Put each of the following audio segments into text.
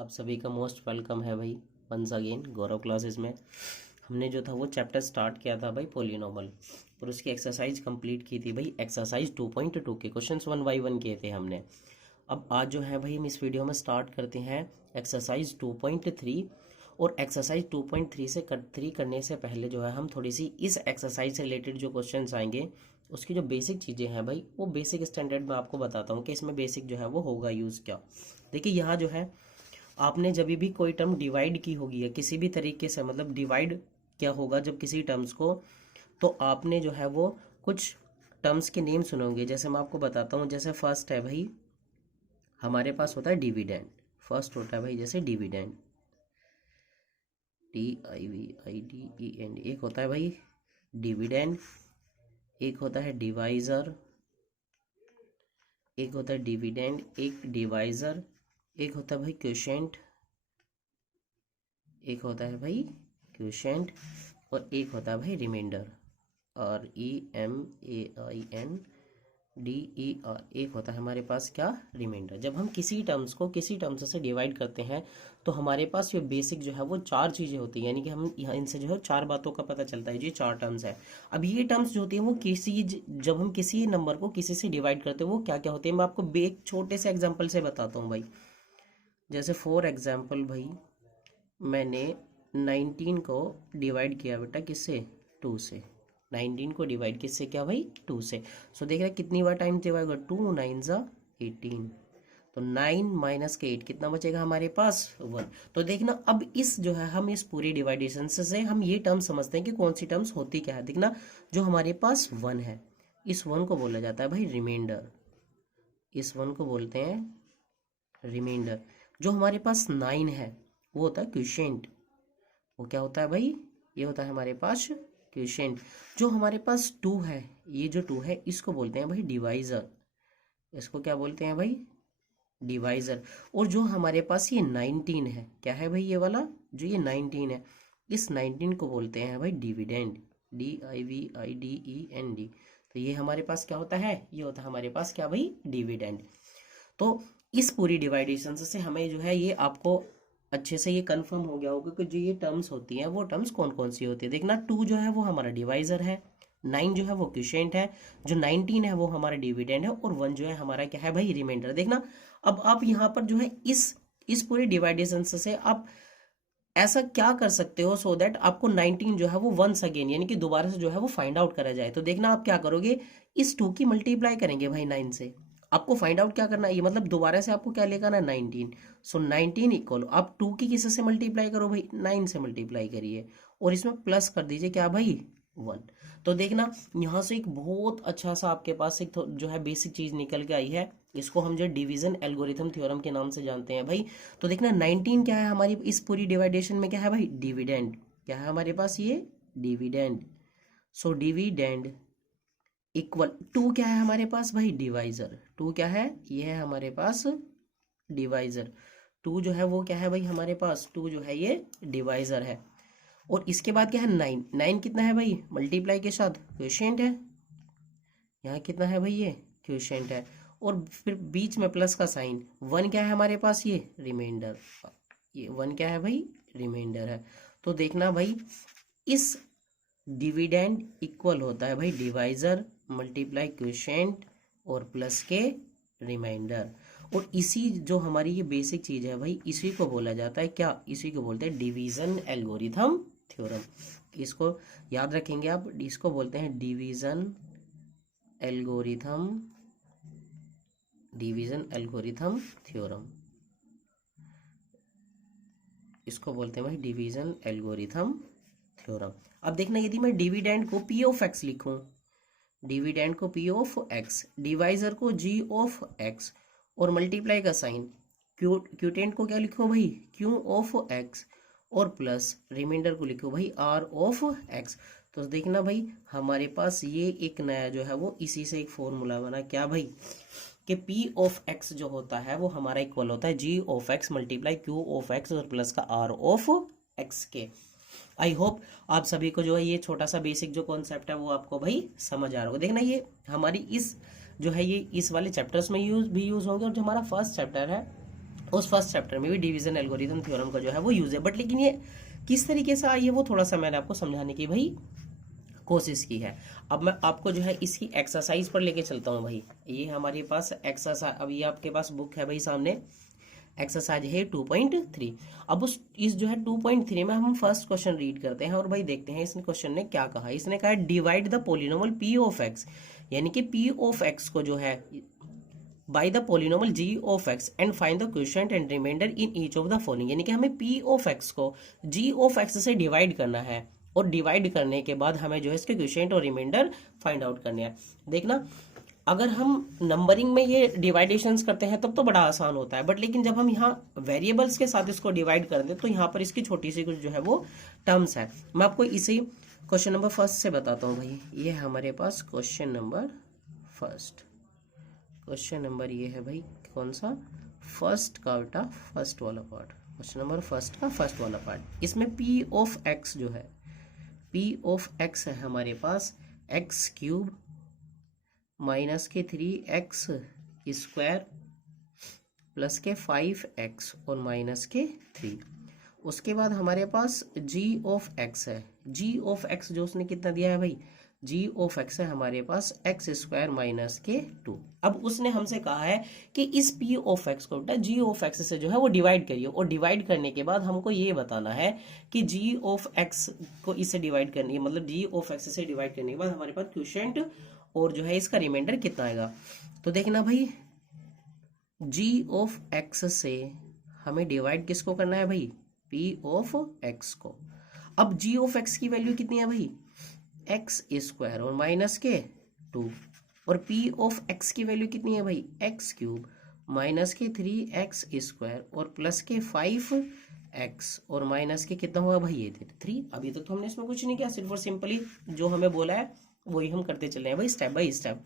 आप सभी का मोस्ट वेलकम है भाई। वंस अगेन गौरव क्लासेस में हमने जो था वो चैप्टर स्टार्ट किया था भाई पॉलिनॉमियल, और उसकी एक्सरसाइज कंप्लीट की थी भाई। एक्सरसाइज 2.2 के क्वेश्चंस 1 बाई 1 किए थे हमने। अब आज जो है भाई हम इस वीडियो में स्टार्ट करते हैं एक्सरसाइज 2.3। और एक्सरसाइज 2.3 से 3 करने से पहले जो है हम थोड़ी सी इस एक्सरसाइज से रिलेटेड जो क्वेश्चंस आएंगे उसकी जो बेसिक चीज़ें हैं भाई वो बेसिक स्टैंडर्ड में आपको बताता हूँ कि इसमें बेसिक जो है वो होगा यूज़ क्या। देखिए यहाँ जो है आपने जब भी कोई टर्म डिवाइड की होगी या किसी भी तरीके से, मतलब डिवाइड क्या होगा जब किसी टर्म्स को, तो आपने जो है वो कुछ टर्म्स के नेम सुनोगे। जैसे मैं आपको बताता हूँ, जैसे फर्स्ट है भाई हमारे पास होता है डिविडेंड। फर्स्ट होता है भाई जैसे डिविडेंड, DIVIDEND। एक होता है भाई डिविडेंड, एक होता है डिवाइजर, एक होता है डिविडेंड, एक डिवाइजर, एक होता है भाई क्वोशिएंट, एक होता है भाई क्वोशिएंट, और एक होता है भाई रिमाइंडर, REMAINDER। एक होता है हमारे पास क्या, रिमाइंडर। जब हम किसी टर्म्स को किसी टर्म्स से डिवाइड करते हैं तो हमारे पास ये बेसिक जो है वो चार चीज़ें होती हैं, यानी कि हम यहाँ इनसे जो है चार बातों का पता चलता है। ये चार टर्म्स है। अब ये टर्म्स जो होती हैं वो जब हम किसी नंबर को किसी से डिवाइड करते हैं वो क्या क्या होते हैं, मैं आपको एक छोटे से एग्जाम्पल से बताता हूँ भाई। जैसे फॉर एग्जाम्पल भाई मैंने 19 को डिवाइड किया बेटा किससे, 2 से। 19 को डिवाइड किससे किया भाई, 2 से। सो देख रहे हैं कितनी बार टाइम डिवाइड होगा, 2 9 ज़ा 18। तो 9 माइनस के 8 कितना बचेगा हमारे पास, 1। तो देखना अब इस जो है हम इस पूरी डिवाइडेशन से हम ये टर्म समझते हैं कि कौन सी टर्म्स होती क्या है। देखना जो हमारे पास 1 है, इस 1 को बोला जाता है भाई रिमाइंडर। इस 1 को बोलते हैं रिमाइंडर। जो हमारे पास 9 है वो होता है क्वोशिएंट। वो क्या होता है भाई, ये होता है हमारे पास क्वोशिएंट। जो हमारे पास 2 है, ये जो 2 है इसको बोलते हैं भाई डिवाइजर। इसको क्या बोलते हैं भाई, डिवाइजर। और जो हमारे पास ये 19 है, क्या है भाई ये वाला जो ये 19 है, इस 19 को बोलते हैं भाई डिविडेंड, DIVIDEND। तो ये हमारे पास क्या होता है, ये होता है हमारे पास क्या भाई, डिविडेंड। तो इस पूरी डिवाइडेशन से हमें जो है ये आपको अच्छे से ये कंफर्म हो गया होगा कि जो ये टर्म्स होती हैं वो टर्म्स कौन कौन सी होती है। देखना 2 जो है वो हमारा डिवाइजर है, 9 जो है वो क्वोशिएंट है, जो 19 है वो हमारा डिविडेंड है, और 1 जो है हमारा क्या है भाई, रिमाइंडर। देखना अब आप यहाँ पर जो है इस पूरे डिवाइडेशन से आप ऐसा क्या कर सकते हो सो दैट आपको 19 जो है वो वंस अगेन यानी कि दोबारा से जो है वो फाइंड आउट करा जाए। तो देखना आप क्या करोगे, इस 2 की मल्टीप्लाई करेंगे भाई 9 से। आपको फाइंड आउट क्या करना है, ये मतलब दोबारा से आपको क्या लेकर ना 19। सो 19 इक्वल आप 2 की किसी से मल्टीप्लाई करो भाई, 9 से मल्टीप्लाई करिए, और इसमें प्लस कर दीजिए क्या भाई, 1। तो देखना यहाँ से एक बहुत अच्छा सा आपके पास एक जो है बेसिक चीज निकल के आई है। इसको हम जो डिवीजन एल्गोरिथम थ्योरम के नाम से जानते हैं भाई। तो देखना 19 क्या है हमारी इस पूरी डिवाइडेशन में, क्या है भाई, डिविडेंड। क्या है हमारे पास ये, डिविडेंड। सो डिविडेंड इक्वल 2 क्या है हमारे पास भाई, डिवाइजर। 2 क्या है, ये है हमारे पास डिवाइजर। 2 जो है वो क्या है भाई हमारे पास, 2 जो है ये डिवाइजर है। और इसके बाद क्या है 9, 9 कितना है भाई, मल्टीप्लाई के साथ क्वोशिएंट है। यहाँ कितना है भाई, ये क्वोशिएंट है, और फिर बीच में प्लस का साइन। 1 क्या है हमारे पास, ये रिमाइंडर। ये 1 क्या है भाई, रिमाइंडर है। तो देखना भाई इस डिविडेंड इक्वल होता है भाई डिवाइजर मल्टीप्लाई क्वोशिएंट और प्लस के रिमाइंडर। और इसी जो हमारी ये बेसिक चीज है भाई, इसी को बोला जाता है क्या, इसी को बोलते हैं डिवीजन एल्गोरिथम थ्योरम। इसको याद रखेंगे आप, इसको बोलते हैं division algorithm, division algorithm theorem. इसको बोलते हैं भाई डिवीजन एल्गोरिथम थ्योरम। अब देखना यदि मैं डिविडेंड को P ऑफ X लिखूं, डिविडेंड को P ऑफ X, डिवाइजर को G ऑफ X, और मल्टीप्लाई का साइन, क्यूटेंट को क्या लिखूं भाई, Q ऑफ X, और प्लस रिमाइंडर को लिखो भाई R ऑफ X। तो देखना भाई हमारे पास ये एक नया जो है वो इसी से एक फॉर्मूला बना, क्या भाई, कि P ऑफ X जो होता है वो हमारा इक्वल होता है G of X multiply Q of X और प्लस का R ऑफ X के। आई होप आप सभी को जो है ये छोटा सा बेसिक जो कॉन्सेप्ट है वो आपको भाई समझ आ रहा होगा। देखना ये हमारी इस जो है ये इस वाले चैप्टर्स में यूज होंगे, और जो हमारा फर्स्ट चैप्टर है उस फर्स्ट चैप्टर में भी डिवीजन एल्गोरिथम थ्योरम का जो है वो यूज है, बट लेकिन ये किस तरीके से आई है वो थोड़ा सा मैंने आपको समझाने की भाई कोशिश की है। अब मैं आपको जो है इसकी एक्सरसाइज पर लेके चलता हूँ भाई। ये हमारे पास एक्सरसाइज, अब ये आपके पास बुक है भाई सामने, एक्सरसाइज है 2.3। अब उस इस जो है 2.3 में हम फर्स्ट क्वेश्चन रीड करते हैं और भाई देखते हैं इस क्वेश्चन ने क्या कहा। इसने कहा divide the polynomial p of x, यानी कि पी ऑफ एक्स को जो है by the polynomial g of x and find the quotient and remainder in each of the following, यानी कि हमें पी ऑफ एक्स को जी ऑफ एक्स से डिवाइड करना है और डिवाइड करने के बाद हमें जो है इसके क्वोशिएंट और रिमाइंडर फाइंड आउट करने हैं। देखना, अगर हम नंबरिंग में ये डिवाइडेशंस करते हैं तब तो बड़ा आसान होता है, बट लेकिन जब हम यहाँ वेरिएबल्स के साथ इसको डिवाइड कर दें तो यहाँ पर इसकी छोटी सी कुछ जो है वो टर्म्स है। मैं आपको इसी क्वेश्चन नंबर फर्स्ट से बताता हूँ भाई। ये है हमारे पास question number first. Question number ये है भाई कौन सा, फर्स्ट का बेटा फर्स्ट वाला पार्ट, क्वेश्चन नंबर फर्स्ट का फर्स्ट वाला पार्ट। इसमें पी ऑफ एक्स जो है, पी ऑफ एक्स है हमारे पास एक्स क्यूब माइनस के 3x स्क्वायर प्लस के 5x और माइनस के 3। उसके बाद हमारे पास g ऑफ x है, g ऑफ x जो उसने कितना दिया है भाई, g ऑफ x है हमारे पास x स्क्वायर माइनस के 2। अब उसने हमसे कहा है कि इस p ऑफ x को बेटा g ऑफ x से जो है वो डिवाइड करिए, और डिवाइड करने के बाद हमको ये बताना है कि g ऑफ x को इससे डिवाइड करनी है, मतलब g ऑफ x से डिवाइड करने के बाद हमारे पास क्वोशिएंट और जो है इसका रिमाइंडर कितना आएगा। तो देखना भाई, g ऑफ x से हमें डिवाइड किसको करना है भाई, p ऑफ x को। अब g ऑफ x की वैल्यू कितनी है भाई, x स्क्वायर और माइनस के 2, और p ऑफ x की वैल्यू कितनी है भाई, x क्यूब माइनस के 3x स्क्वायर और प्लस के 5x और माइनस के कितना हुआ भाई ये 3। अभी तक तो हमने इसमें कुछ नहीं किया, सिर्फ और सिंपली जो हमें बोला है वही हम करते चले हैं भाई स्टेप बाय स्टेप।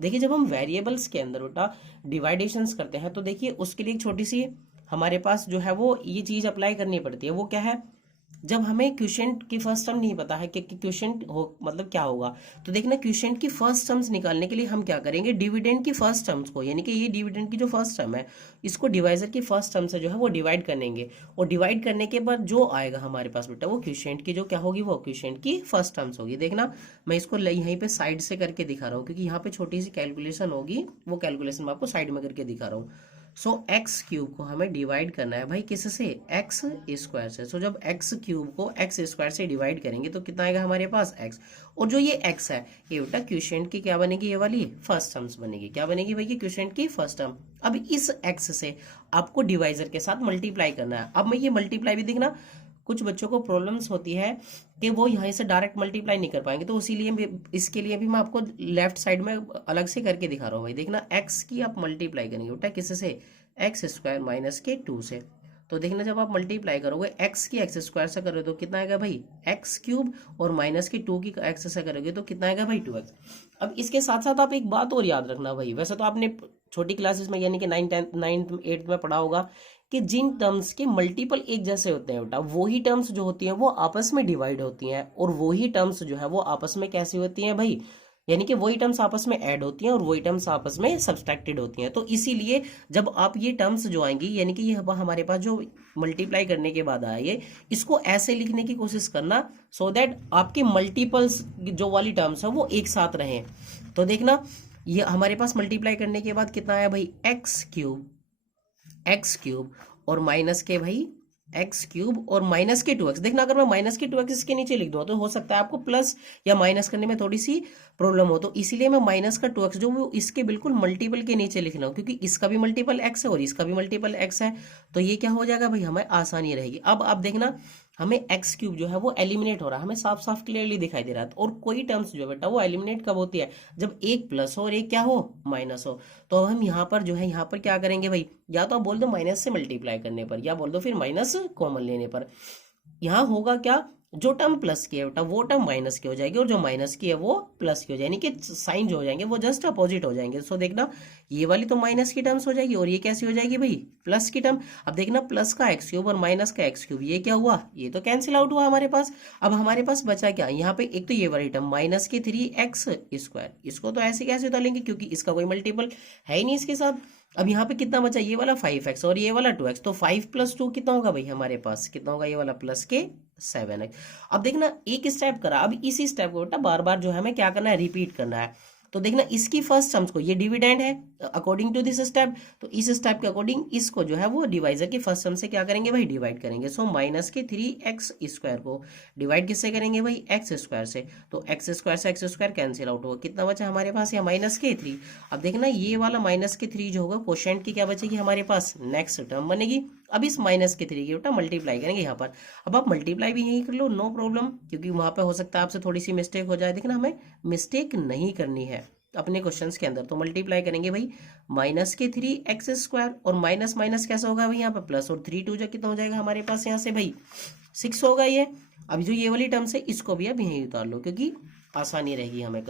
देखिए जब हम वेरिएबल्स के अंदर बेटा डिवाइडेशंस करते हैं तो देखिए उसके लिए एक छोटी सी हमारे पास जो है वो ये चीज अप्लाई करनी पड़ती है। वो क्या है, जब हमें क्वोशिएंट की फर्स्ट टर्म नहीं पता है कि क्वोशिएंट हो मतलब क्या होगा, तो देखना क्वोशिएंट की फर्स्ट टर्म्स निकालने के लिए हम क्या करेंगे, डिविडेंड की फर्स्ट टर्म्स को, यानी कि ये डिविडेंड की जो फर्स्ट टर्म है इसको डिवाइजर की फर्स्ट टर्म से जो है वो डिवाइड करेंगे, और डिवाइड करने के बाद जो आएगा हमारे पास बेटा वो क्वोशिएंट की जो क्या होगी, वो क्वोशिएंट की फर्स्ट टर्म्स होगी। देखना मैं इसको यहीं पे साइड से करके दिखा रहा हूँ, क्योंकि यहाँ पे छोटी सी कैलकुलेशन होगी, वो कैलकुलेशन मैं आपको साइड में करके दिखा रहा हूँ। सो एक्स क्यूब को हमें डिवाइड करना है भाई किससे, एक्स स्क्वायर से। सो जब एक्स क्यूब को एक्स स्क्वायर से डिवाइड करेंगे तो कितना आएगा हमारे पास एक्स, और जो ये एक्स है ये बेटा क्वोशिएंट की क्या बनेगी, ये वाली फर्स्ट टर्म्स बनेगी। क्या बनेगी भाई, ये क्वोशिएंट की फर्स्ट टर्म। अब इस एक्स से आपको डिवाइजर के साथ मल्टीप्लाई करना है। अब मैं ये मल्टीप्लाई भी देखना, कुछ बच्चों को प्रॉब्लम्स होती है कि वो यहाँ से डायरेक्ट मल्टीप्लाई नहीं कर पाएंगे, तो इसीलिए इसके लिए भी मैं आपको लेफ्ट साइड में अलग से करके दिखा रहा हूँ भाई। देखना एक्स की आप मल्टीप्लाई करेंगे बेटा किससे, एक्स स्क्वायर माइनस के 2 से। तो देखना जब आप मल्टीप्लाई करोगे एक्स की एक्स स्क्वायर से करोगे तो कितना आएगा भाई एक्स क्यूब, और माइनस की 2 की एक्स से करोगे तो कितना आएगा भाई 2x। अब इसके साथ साथ आप एक बात और याद रखना भाई, वैसे तो आपने छोटी क्लासेस में यानी कि 9th 8th में पढ़ा होगा कि जिन टर्म्स के मल्टीपल एक जैसे होते हैं बेटा वही टर्म्स जो होती हैं वो आपस में डिवाइड होती हैं, और वही टर्म्स जो है वो आपस में कैसी होती हैं भाई, यानी कि वही टर्म्स आपस में ऐड होती हैं और वही टर्म्स आपस में सब्सट्रैक्टेड होती हैं। तो इसीलिए जब आप ये टर्म्स जो आएंगी, यानी कि ये हमारे पास जो मल्टीप्लाई करने के बाद आएंगे, इसको ऐसे लिखने की कोशिश करना सो दैट आपके मल्टीपल्स जो वाली टर्म्स है वो एक साथ रहें। तो देखना ये हमारे पास मल्टीप्लाई करने के बाद कितना आया भाई एक्स क्यूब और माइनस के भाई एक्स क्यूब और माइनस के 2x। देखना अगर मैं माइनस के 2x इसके नीचे लिख दूँ तो हो सकता है आपको प्लस या माइनस करने में थोड़ी सी प्रॉब्लम हो, तो इसीलिए मैं माइनस का 2x जो वो इसके बिल्कुल मल्टीपल के नीचे लिख रहा हूँ, क्योंकि इसका भी मल्टीपल x है और इसका भी मल्टीपल x है, तो ये क्या हो जाएगा भाई हमें आसानी रहेगी। अब आप देखना हमें एक्स क्यूब जो है वो एलिमिनेट हो रहा है, हमें साफ साफ क्लियरली दिखाई दे रहा है। और कोई टर्म्स जो है बेटा वो एलिमिनेट कब होती है, जब एक प्लस हो और एक क्या हो माइनस हो। तो अब हम यहाँ पर जो है यहाँ पर क्या करेंगे भाई, या तो आप बोल दो माइनस से मल्टीप्लाई करने पर, या बोल दो फिर माइनस कॉमन लेने पर। यहाँ होगा क्या, जो टर्म प्लस की है बेटा वो टर्म माइनस की हो जाएगी, और जो माइनस की है वो प्लस की हो जाएगी, यानी कि साइन जो हो जाएंगे वो जस्ट अपोजिट हो जाएंगे। सो देखना ये वाली तो माइनस की टर्म्स हो जाएगी, और ये कैसी हो जाएगी भाई, प्लस की टर्म। अब देखना प्लस का एक्स क्यूब और माइनस का एक्स क्यूब, ये क्या हुआ, ये तो कैंसिल आउट हुआ हमारे पास। अब हमारे पास बचा क्या, यहाँ पे एक तो ये वाली टर्म माइनस की 3x², इसको तो ऐसे कैसे उतारेंगे क्योंकि इसका कोई मल्टीपल है ही नहीं इसके साथ। अब यहाँ पे कितना बचा, ये वाला 5x और ये वाला 2x, तो 5 + 2 कितना होगा भाई हमारे पास, कितना होगा ये वाला प्लस के 7x। अब देखना एक स्टेप करा, अब इसी स्टेप को बेटा बार बार जो है हमें क्या करना है, रिपीट करना है। तो देखना इसकी फर्स्ट टर्म्स को, ये डिविडेंड है अकॉर्डिंग टू दिस स्टेप, तो इस स्टेप के अकॉर्डिंग इसको जो है वो डिवाइजर की फर्स्ट टर्म से क्या करेंगे भाई, डिवाइड करेंगे। सो माइनस के 3x² को डिवाइड किससे करेंगे भाई, x² से, तो x² से x² कैंसिल आउट होगा, कितना बचा हमारे पास यहाँ -3। अब देखना ये वाला -3 जो होगा कोशेंट की क्या बचेगी हमारे पास, नेक्स्ट टर्म बनेगी। अब इस -3 की बेटा मल्टीप्लाई करेंगे यहाँ पर। अब आप मल्टीप्लाई भी यहीं कर लो, नो प्रॉब्लम, क्योंकि वहां पे हो सकता है आपसे थोड़ी सी मिस्टेक हो जाए। देखना हमें मिस्टेक नहीं करनी है अपने क्वेश्चंस के अंदर, तो मल्टीप्लाई करेंगे भाई -3x² और माइनस माइनस कैसा होगा भाई यहाँ पे प्लस, और 3 2 जो कितना हो जाएगा हमारे पास यहाँ से भाई 6 होगा ये। अब जो ये वाली टर्म है इसको भी अब यहीं उतार लो, क्योंकि आसानी रहेगी हमें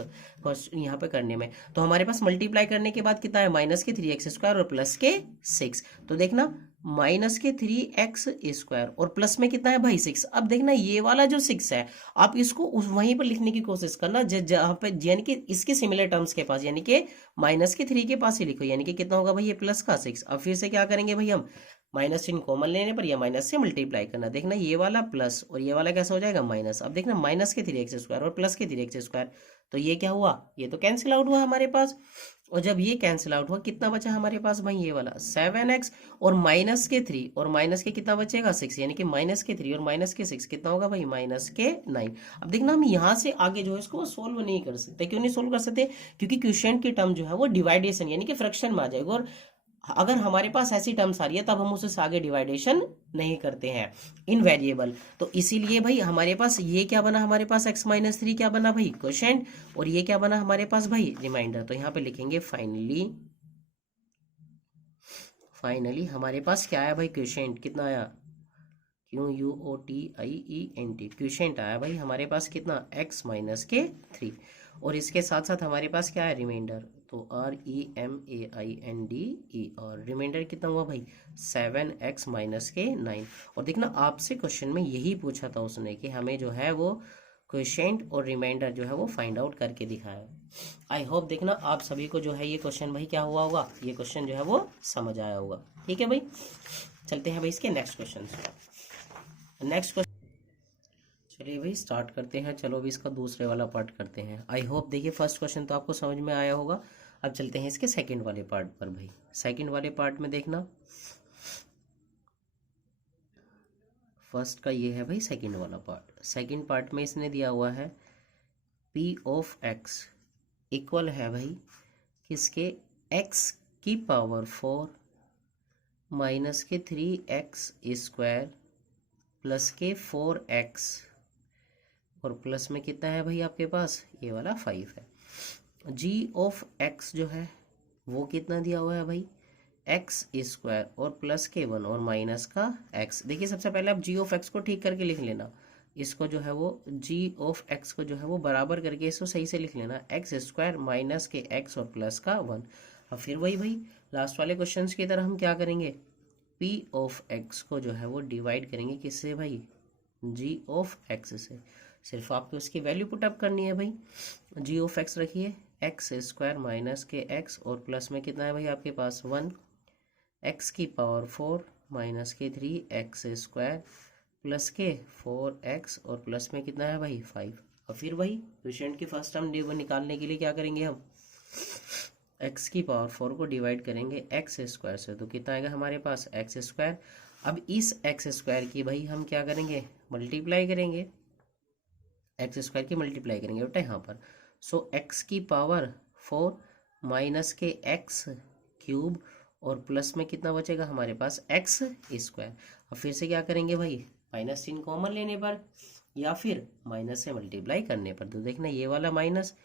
यहाँ पे करने में। तो हमारे पास मल्टीप्लाई करने के बाद कितना है, -3x² और प्लस के 6। तो देखना -3x² और प्लस में कितना है भाई 6। अब देखना ये वाला जो 6 है आप इसको उस वहीं पर लिखने की कोशिश करना जहाँ पे यानी कि इसके सिमिलर टर्म्स के पास, यानी कि -3 के पास ही लिखो, यानी कि कितना होगा भाई ये प्लस का 6। अब फिर से क्या करेंगे भाई हम, माइनस चिन्ह कॉमन लेने पर या माइनस से मल्टीप्लाई करना। देखना ये वाला प्लस और ये वाला कैसा हो जाएगा माइनस। अब देखना -3x² और प्लस के 3x², तो ये क्या हुआ, ये तो कैंसिल आउट हुआ हमारे पास। और जब ये कैंसिल आउट हुआ कितना बचा हमारे पास भाई, ये वाला 7x और -3 और माइनस के कितना बचेगा 6, यानी कि -3 और -6 कितना होगा भाई -9। अब देखना हम यहाँ से आगे जो है इसको सोल्व नहीं कर सकते। क्यों नहीं सोल्व कर सकते, क्योंकि क्वेश्चन की टर्म जो है वो डिवाइडेशन यानी कि फ्रैक्शन में आ जाएगा, और अगर हमारे पास ऐसी टर्म्स आ रही है तब हम उससे आगे डिवाइडेशन नहीं करते हैं इन वेरिएबल। तो इसीलिए भाई हमारे पास ये क्या बना, हमारे पास x-3 क्या बना भाई क्वोशेंट, और ये क्या बना हमारे पास भाई रिमाइंडर। तो यहाँ पे लिखेंगे फाइनली हमारे पास क्या आया भाई क्वोशेंट, कितना आया, QUOTIENT क्वोशेंट आया भाई हमारे पास कितना x-3, और इसके साथ साथ हमारे पास क्या है रिमाइंडर, तो REMAINDE, और रिमाइंडर कितना हुआ भाई 7x-9। और देखना आपसे क्वेश्चन में यही पूछा था उसने कि हमें जो है वो क्वोशेंट और रिमाइंडर जो है वो फाइंड आउट करके दिखाया। आई होप देखना आप सभी को जो है ये क्वेश्चन भाई क्या हुआ होगा, ये क्वेश्चन जो है वो समझ आया होगा। ठीक है भाई, चलते हैं भाई इसके नेक्स्ट क्वेश्चन। चलिए भाई स्टार्ट करते हैं। चलो अभी इसका दूसरे वाला पार्ट करते हैं। आई होप देखिए फर्स्ट क्वेश्चन तो आपको समझ में आया होगा। अब चलते हैं इसके सेकंड वाले पार्ट पर भाई। सेकंड वाले पार्ट में देखना फर्स्ट का ये है भाई सेकंड वाला पार्ट। सेकंड पार्ट में इसने दिया हुआ है P ऑफ x इक्वल है भाई किसके, x की पावर 4 माइनस के 3x² प्लस के 4x, और प्लस में कितना है भाई आपके पास ये वाला 5 है। g ऑफ x जो है वो कितना दिया हुआ है भाई x² और प्लस के 1 और माइनस का x। देखिए सबसे पहले आप g ऑफ x को ठीक करके लिख लेना, इसको जो है वो g ऑफ x को जो है वो बराबर करके इसको सही से लिख लेना, x² माइनस के x और प्लस का 1। अब फिर वही भाई लास्ट वाले क्वेश्चंस की तरह हम क्या करेंगे, p ऑफ x को जो है वो डिवाइड करेंगे किससे भाई, g ऑफ x से। सिर्फ आपको इसकी वैल्यू पुटअप करनी है भाई। g ऑफ x रखिए x² माइनस के x और प्लस में कितना है भाई आपके पास 1, x की पावर 4 माइनस के 3x² प्लस के 4x और प्लस में कितना है भाई 5। और फिर वही क्वोशेंट की फर्स्ट टर्म निकालने के लिए क्या करेंगे हम, x की पावर 4 को डिवाइड करेंगे x² से, तो कितना आएगा हमारे पास x²। अब इस x² की भाई हम क्या करेंगे मल्टीप्लाई करेंगे, x² की मल्टीप्लाई करेंगे बेटा यहाँ पर। सो x की पावर 4 माइनस के x³ और प्लस में कितना बचेगा हमारे पास x²। अब फिर से क्या करेंगे भाई, माइनस चिन्ह कॉमन लेने पर या फिर माइनस से मल्टीप्लाई करने पर। तो देखना ये वाला माइनस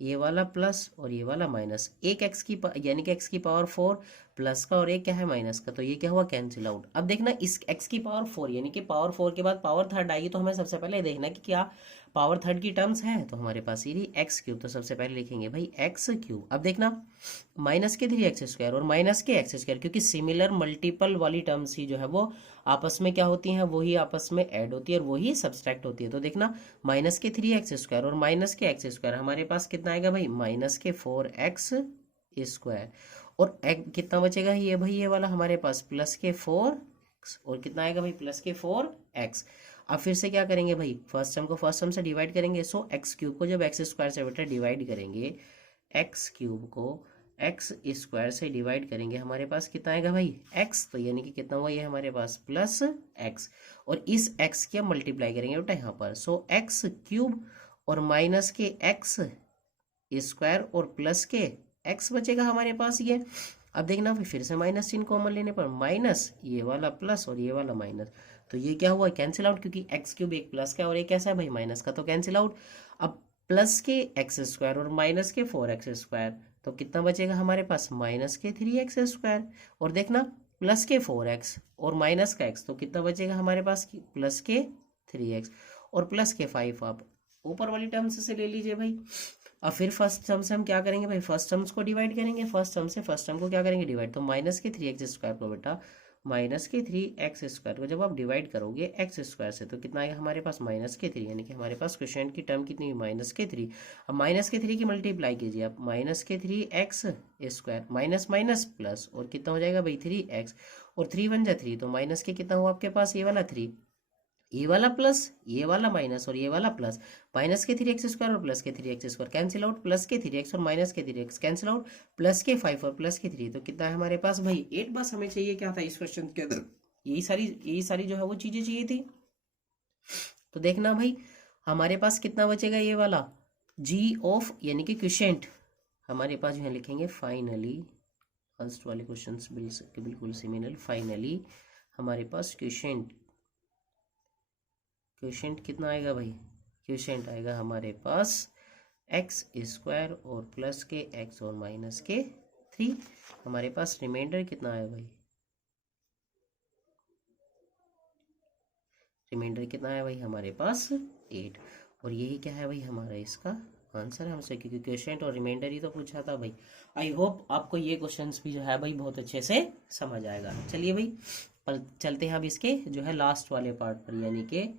ये वाला प्लस और ये वाला माइनस, एक एक्स की यानी कि एक्स की पावर 4 प्लस का और एक क्या है माइनस का, तो ये क्या हुआ कैंसिल आउट। अब देखना इस एक्स की पावर 4 यानी कि पावर 4 के बाद पावर थर्ड आई, तो हमें सबसे पहले देखना कि क्या पावर थर्ड की टर्म्स है, तो हमारे पास ये रही एक्स क्यूब, तो सबसे पहले लिखेंगे भाई एक्स क्यूब। अब देखना माइनस के 3x² और माइनस के x², क्योंकि सिमिलर मल्टीपल वाली टर्म्स ही जो है वो आपस में क्या होती हैं, वही आपस में ऐड होती है और वही सब्सट्रैक्ट होती है। तो देखना माइनस के 3x² और माइनस के x² हमारे पास कितना आएगा भाई, माइनस के 4x²। और कितना बचेगा ये भाई, ये वाला हमारे पास प्लस के 4x, और कितना आएगा भाई प्लस के 4x। अब फिर से क्या करेंगे भाई, फर्स्ट टर्म को फर्स्ट टर्म से डिवाइड करेंगे, सो एक्स क्यूब को जब x² से बेटा डिवाइड करेंगे, एक्स क्यूब को x² से डिवाइड करेंगे, हमारे पास कितना आएगा भाई x, तो यानी कि कितना हुआ ये हमारे पास प्लस x, और इस x के मल्टीप्लाई करेंगे बेटा यहाँ पर, सो एक्स क्यूब और माइनस के x² और प्लस के x बचेगा हमारे पास ये। अब देखना फिर से माइनस चिन्ह कॉमन लेने पर माइनस ये वाला प्लस और ये वाला माइनस, तो ये क्या हुआ कैंसिल आउट, क्योंकि एक्स क्यूब एक प्लस का और एक कैसा है भाई माइनस का, तो कैंसिल आउट। अब प्लस के x² और माइनस के 4x², तो कितना बचेगा हमारे पास माइनस के 3x², और देखना प्लस के 4x और माइनस का x, तो कितना बचेगा हमारे पास प्लस के 3x और प्लस के 5। आप ऊपर वाली टर्म्स से ले लीजिए भाई। अब फिर फर्स्ट टर्म से हम क्या करेंगे भाई, फर्स्ट टर्म्स को डिवाइड करेंगे, फर्स्ट टर्म से फर्स्ट टर्म को क्या करेंगे डिवाइड, तो माइनस के 3x² को बेटा माइनस के 3x² को जब आप डिवाइड करोगे x² से, तो कितना आएगा हमारे पास माइनस के 3, यानी कि हमारे पास क्वेश्चन की टर्म कितनी माइनस के 3। अब माइनस के 3 की मल्टीप्लाई कीजिए आप, माइनस के 3x² माइनस माइनस प्लस, और कितना हो जाएगा भाई 3x, और 3 1 जा 3, तो माइनस के कितना हुआ आपके पास ये वाला 3, ये वाला प्लस ये वाला माइनस और ये वाला प्लस, माइनस के 3x² और प्लस के 3x² कैंसिल आउट, प्लस के 3x और माइनस के 3x कैंसिल आउट, प्लस के 5 और प्लस के 3, तो कितना है हमारे पास भाई 8। बस हमें चाहिए क्या था इस क्वेश्चन के अंदर, यही सारी जो है वो चीजें चाहिए थी। तो देखना भाई हमारे पास कितना बचेगा, ये वाला g ऑफ यानी कि क्वेश्चन हमारे पास जो है लिखेंगे फाइनली, फर्स्ट वाले क्वेश्चन बिल्कुल सिमिलर, फाइनली हमारे पास क्वेश्चन कितना आएगा भाई, क्वेश्चन आएगा हमारे पास x² और प्लस के x और माइनस के 3। हमारे पास रिमाइंडर कितना आया भाई, रिमाइंडर कितना आया भाई हमारे पास 8, और यही क्या है भाई हमारा इसका आंसर है हमसे, क्योंकि क्वेश्चन और रिमाइंडर ही तो पूछा था भाई। आई होप आपको ये क्वेश्चंस भी जो है भाई बहुत अच्छे से समझ आएगा। चलिए भाई पर चलते हैं अब इसके जो है लास्ट वाले पार्ट पर, यानी कि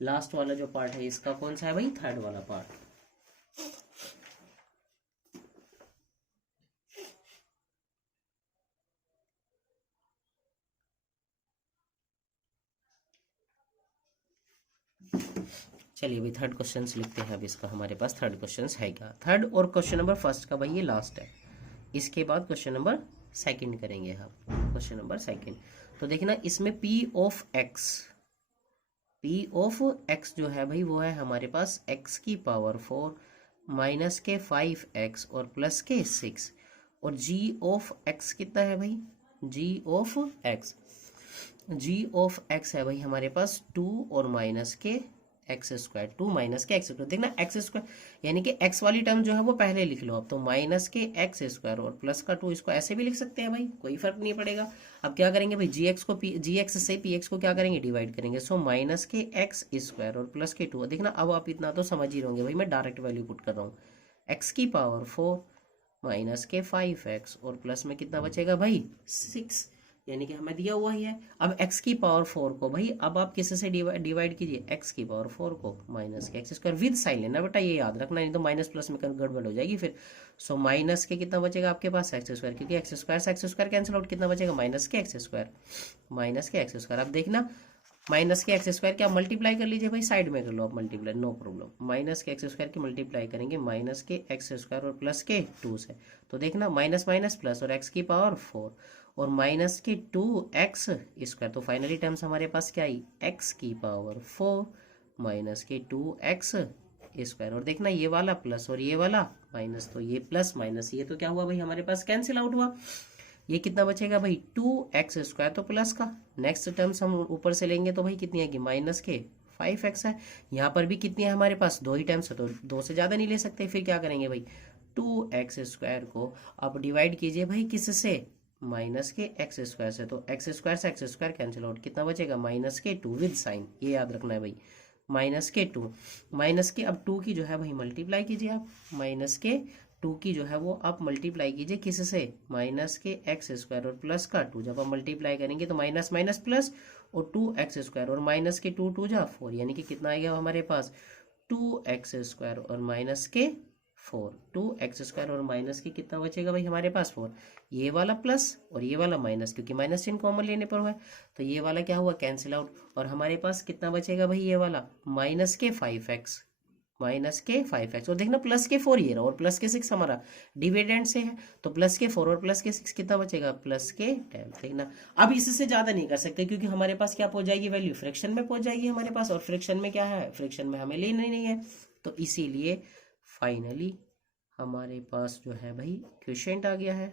लास्ट वाला जो पार्ट है इसका कौन सा है भाई, थर्ड वाला पार्ट। चलिए भाई थर्ड क्वेश्चन लिखते हैं अब इसका, हमारे पास थर्ड क्वेश्चन है क्या, थर्ड और क्वेश्चन नंबर फर्स्ट का भाई ये लास्ट है, इसके बाद क्वेश्चन नंबर सेकंड करेंगे हम, क्वेश्चन नंबर सेकंड। तो देखना इसमें p ऑफ x जो है भाई वो है हमारे पास x की पावर 4 माइनस के 5x और प्लस के 6, और g ऑफ x कितना है भाई, g ऑफ x है भाई हमारे पास 2 और माइनस के x², 2 माइनस के x², देखना x² यानी कि x वाली टर्म जो है वो पहले लिख लो आप, तो माइनस के x² और प्लस का 2, इसको ऐसे भी लिख सकते हैं भाई, कोई फर्क नहीं पड़ेगा। अब क्या करेंगे भाई gx से px को क्या करेंगे डिवाइड करेंगे, सो माइनस के x² और प्लस के 2। देखना अब आप इतना तो समझ ही रहोगे भाई, मैं डायरेक्ट वैल्यू पुट कर रहा हूँ, x की पावर 4 माइनस के 5x और प्लस में कितना बचेगा भाई 6, यानी कि हमें दिया हुआ ही है। अब x की पावर 4 को भाई अब आप किस से डिवाइड कीजिए, x की पावर 4 को माइनस के x² विद साइन लेना बेटा, ये याद रखना, नहीं तो माइनस प्लस में गड़बड़ हो जाएगी फिर। सो माइनस के कितना बचेगा आपके पास x², क्योंकि x² से x² कैंसिल आउट, कितना बचेगा माइनस के x²। अब देखना माइनस के x² क्या मल्टीप्लाई कर लीजिए भाई, साइड में कर लो आप मल्टीप्लाई, नो प्रॉब्लम। माइनस के x² की मल्टीप्लाई करेंगे माइनस के x² और प्लस के 2 से, तो देखना माइनस माइनस प्लस और x की पावर 4 और माइनस के 2x², तो फाइनली टर्म्स हमारे पास क्या आई, x की पावर 4 माइनस के 2x², और देखना ये वाला प्लस और ये वाला माइनस, तो ये प्लस माइनस ये तो क्या हुआ भाई हमारे पास कैंसिल आउट हुआ। ये कितना बचेगा भाई 2x², तो प्लस का नेक्स्ट टर्म्स हम ऊपर से लेंगे तो भाई कितनी आएगी माइनस के 5x है। यहाँ पर भी कितनी है हमारे पास, 2 ही टर्म्स है तो 2 से ज़्यादा नहीं ले सकते, फिर क्या करेंगे भाई 2x² को आप डिवाइड कीजिए भाई किससे, माइनस के एक्स स्क्वायर से, तो एक्स स्क्वायर से एक्स स्क्वायर कैंसिल आउट, कितना बचेगा माइनस के 2 विद साइन, ये याद रखना है भाई, माइनस के 2, माइनस के अब 2 की जो है भाई मल्टीप्लाई कीजिए आप, माइनस के 2 की जो है वो आप मल्टीप्लाई कीजिए किससे, माइनस के एक्स स्क्वायर और प्लस का 2, जब आप मल्टीप्लाई करेंगे तो माइनस माइनस प्लस और 2x² और माइनस के 2 2 जा 4, यानी कि कितना आ गया हमारे पास 2x² और माइनस के 4, 2x² और माइनस के कितना बचेगा भाई हमारे पास 4, ये वाला प्लस और ये वाला माइनस, क्योंकि माइनस चिन्ह कॉमन लेने पर हुआ है तो ये वाला क्या हुआ कैंसिल आउट, और हमारे पास कितना बचेगा भाई ये वाला माइनस के 5x, माइनस के 5x, और देखना प्लस के 4 ये रहा और प्लस के 6 हमारा डिविडेंड से है, तो प्लस के 4 और प्लस के 6 कितना बचेगा प्लस के 10, देखना। अब इससे ज्यादा नहीं कर सकते क्योंकि हमारे पास क्या पहुंच जाएगी वैल्यू, फ्रैक्शन में पहुंच जाएगी हमारे पास, और फ्रैक्शन में क्या है, फ्रैक्शन में हमें लेना ही नहीं है, तो इसीलिए फाइनली हमारे पास जो है भाई क्वोशिएंट आ गया है।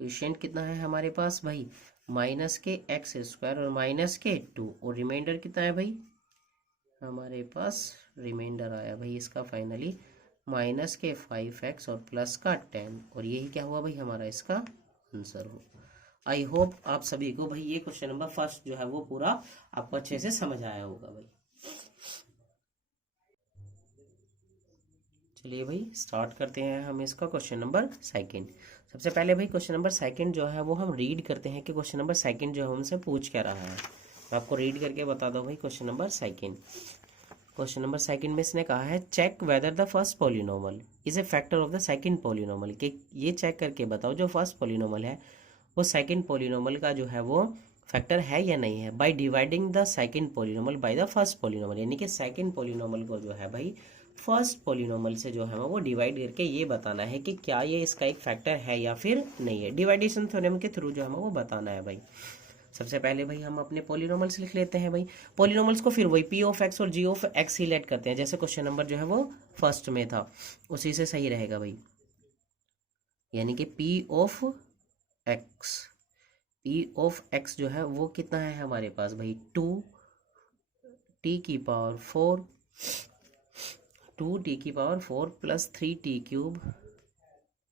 क्वोशिएंट कितना है हमारे पास भाई, माइनस के x² और माइनस के 2, और रिमाइंडर कितना है भाई हमारे पास, रिमाइंडर आया भाई इसका फाइनली माइनस के 5x और प्लस का 10, और यही क्या हुआ भाई हमारा इसका आंसर हो। आई होप आप सभी को भाई ये क्वेश्चन नंबर फर्स्ट जो है वो पूरा आपको अच्छे से समझ आया होगा भाई। चलिए भाई स्टार्ट करते हैं हम इसका क्वेश्चन नंबर सेकंड। सबसे पहले भाई क्वेश्चन नंबर सेकंड जो है वो हम रीड करते हैं कि क्वेश्चन नंबर सेकंड जो है हमसे पूछ क्या रहा है। मैं आपको रीड करके बता दूं भाई question number second. Question number second में इसने कहा है check whether the first polynomial is a factor of the second polynomial, कि ये चेक करके बताओ जो फर्स्ट पॉलिनोमल है वो सेकंड पॉलिनोमल का जो है वो फैक्टर है या नहीं है, by dividing the second polynomial by the first polynomial, यानी कि सेकंड पॉलिनोमल को जो है भाई फर्स्ट पॉलिनोमल से जो है वो डिवाइड करके ये बताना है कि क्या ये इसका एक फैक्टर है या फिर नहीं है। डिवाइडेशन थ्योरम के थ्रू जो हमें वो बताना है भाई। सबसे पहले भाई हम अपने पॉलिनोमल्स लिख लेते हैं भाई। पॉलिनोमल्स को फिर वही पी ऑफ एक्स और जी ऑफ एक्स ही लेट करते हैं, जैसे क्वेश्चन नंबर जो है वो फर्स्ट में था उसी से सही रहेगा भाई, यानी कि p of x, P of x जो है वो कितना है हमारे पास भाई 2t की पावर 4, 2t की power 4 plus 3t cube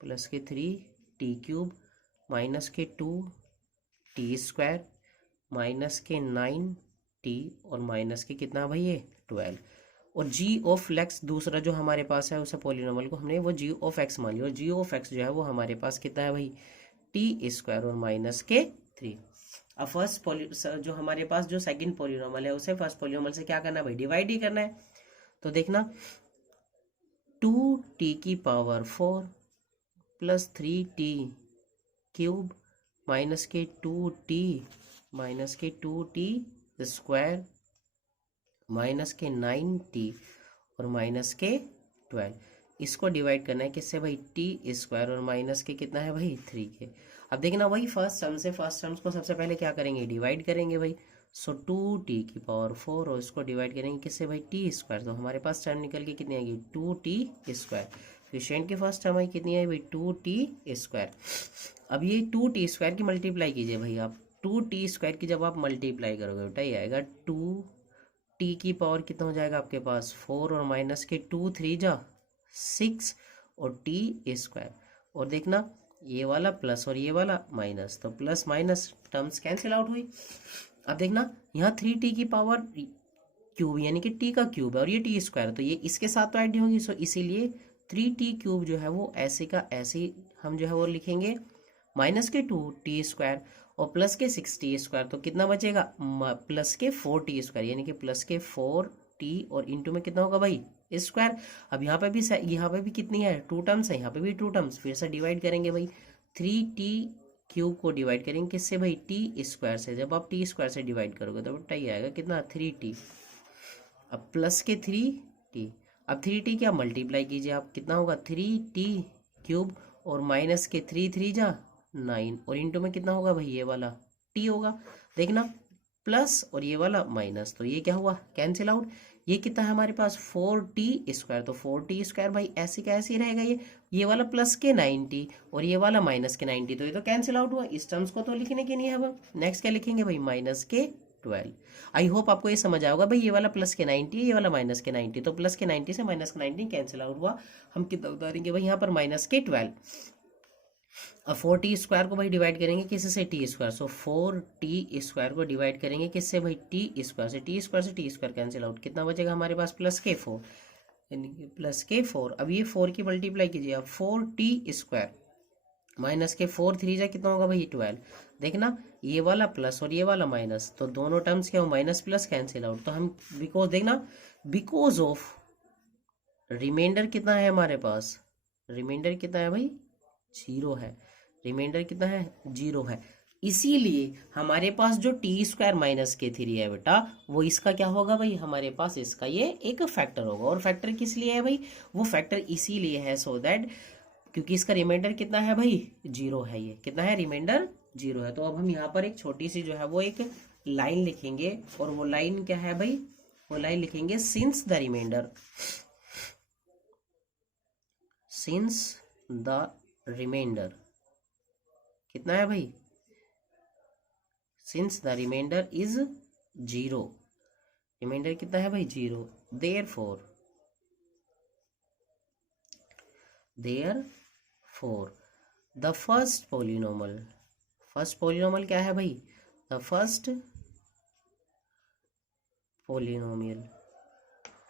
plus के 3t क्यूब माइनस के 2t² माइनस के 9t और माइनस के कितना भाई ये 12, और g ऑफ x दूसरा जो हमारे पास है उसे पॉलिनोमल को हमने वो g ऑफ x मान लिया, और g ऑफ x जो है वो हमारे पास कितना है भाई t² और माइनस के 3। अब फर्स्ट जो हमारे पास जो सेकंड पॉलिनोमल है उसे फर्स्ट पॉलिनोमल से क्या करना है भाई डिवाइड ही करना है, तो देखना 2t की power 4 plus 3t cube minus के 2t माइनस के 2t² माइनस के 9t और माइनस के 12, इसको डिवाइड करना है किससे भाई t² और माइनस के कितना है भाई 3 के। अब देखना वही फर्स्ट टर्म से फर्स्ट टर्म्स को सबसे पहले क्या करेंगे डिवाइड करेंगे भाई, सो 2t की पावर 4 और इसको डिवाइड करेंगे किससे भाई t², तो हमारे पास टर्म निकल के कितनी आएगी 2t²। क्वोशिएंट की फर्स्ट टर्म आई कितनी आई भाई 2t²। अब ये 2t² की मल्टीप्लाई कीजिए भाई आप, 2t² की जब आप मल्टीप्लाई करोगे बेटा ये आएगा 2t की पावर कितना हो जाएगा आपके पास 4 और माइनस के 2 3 जा 6 और t², और देखना ये वाला प्लस और ये वाला माइनस, तो plus minus terms cancel out हुई। अब देखना यहाँ 3t की पावर क्यूब यानी कि t का क्यूब है और ये t², तो ये इसके साथ तो ऐड होगी, सो इसीलिए 3t क्यूब जो है वो ऐसे का ऐसे हम जो है वो लिखेंगे माइनस के 2t² और प्लस के 6t², तो कितना बचेगा प्लस के 4t², यानी कि प्लस के 4t और इंटू में कितना होगा भाई स्क्वायर। अब यहाँ पे भी कितनी है 2 टर्म्स है, यहाँ पे भी 2 टर्म्स, फिर से डिवाइड करेंगे भाई 3t क्यूब को डिवाइड करेंगे किससे भाई t² से, जब आप t² से डिवाइड करोगे तो बेटा ये आएगा कितना 3t, अब प्लस के 3t, अब 3t क्या मल्टीप्लाई कीजिए आप कितना होगा 3t क्यूब और माइनस के 3 3 जा 9 और इंटू में कितना होगा भाई ये वाला t होगा, देखना प्लस और ये वाला माइनस, तो ये क्या हुआ कैंसिल आउट। ये कितना है हमारे पास 4t², तो 4t² भाई ऐसे का ऐसे ही रहेगा, ये वाला प्लस के 90 और ये वाला माइनस के 90, तो ये तो कैंसिल आउट हुआ, इस टर्म्स को तो लिखने के नहीं है। अब नेक्स्ट क्या लिखेंगे भाई माइनस के 12। आई होप आपको ये समझ आएगा भाई, ये वाला प्लस के 90 है, ये वाला माइनस के 90, तो प्लस के 90 से माइनस के 90 कैंसिल आउट हुआ, हम कितना उतारेंगे भाई यहाँ पर माइनस के 12। अब 4t² को भाई डिवाइड करेंगे किससे, t², सो 4t² को डिवाइड करेंगे किससे भाई, t² से, t² कैंसिल आउट, कितना बचेगा हमारे पास, प्लस के 4, यानी कि प्लस के 4। अब ये 4 की मल्टीप्लाई कीजिए, अब 4t² माइनस के 4 3 जा कितना होगा भाई 12। देखना ये वाला प्लस और ये वाला माइनस, तो दोनों टर्म्स क्या हो, माइनस प्लस कैंसिल आउट, तो हम बिकॉज देखना बिकॉज ऑफ रिमाइंडर कितना है हमारे पास, रिमाइंडर कितना है भाई, 0 है, रिमाइंडर कितना है, 0 है, इसीलिए हमारे पास जो t² माइनस के 3 है बेटा, वो इसका क्या होगा भाई, हमारे पास इसका ये एक फैक्टर होगा। और फैक्टर किस लिए है भाई, वो फैक्टर इसीलिए है सो दैट, क्योंकि इसका रिमाइंडर कितना है भाई, 0 है, ये कितना है, रिमाइंडर 0 है। तो अब हम यहाँ पर एक छोटी सी जो है वो एक लाइन लिखेंगे, और वो लाइन क्या है भाई, वो लाइन लिखेंगे since the remainder, since the remainder कितना है भाई, since the remainder is 0, remainder कितना है भाई 0, therefore the first polynomial, first polynomial क्या है भाई, the first polynomial,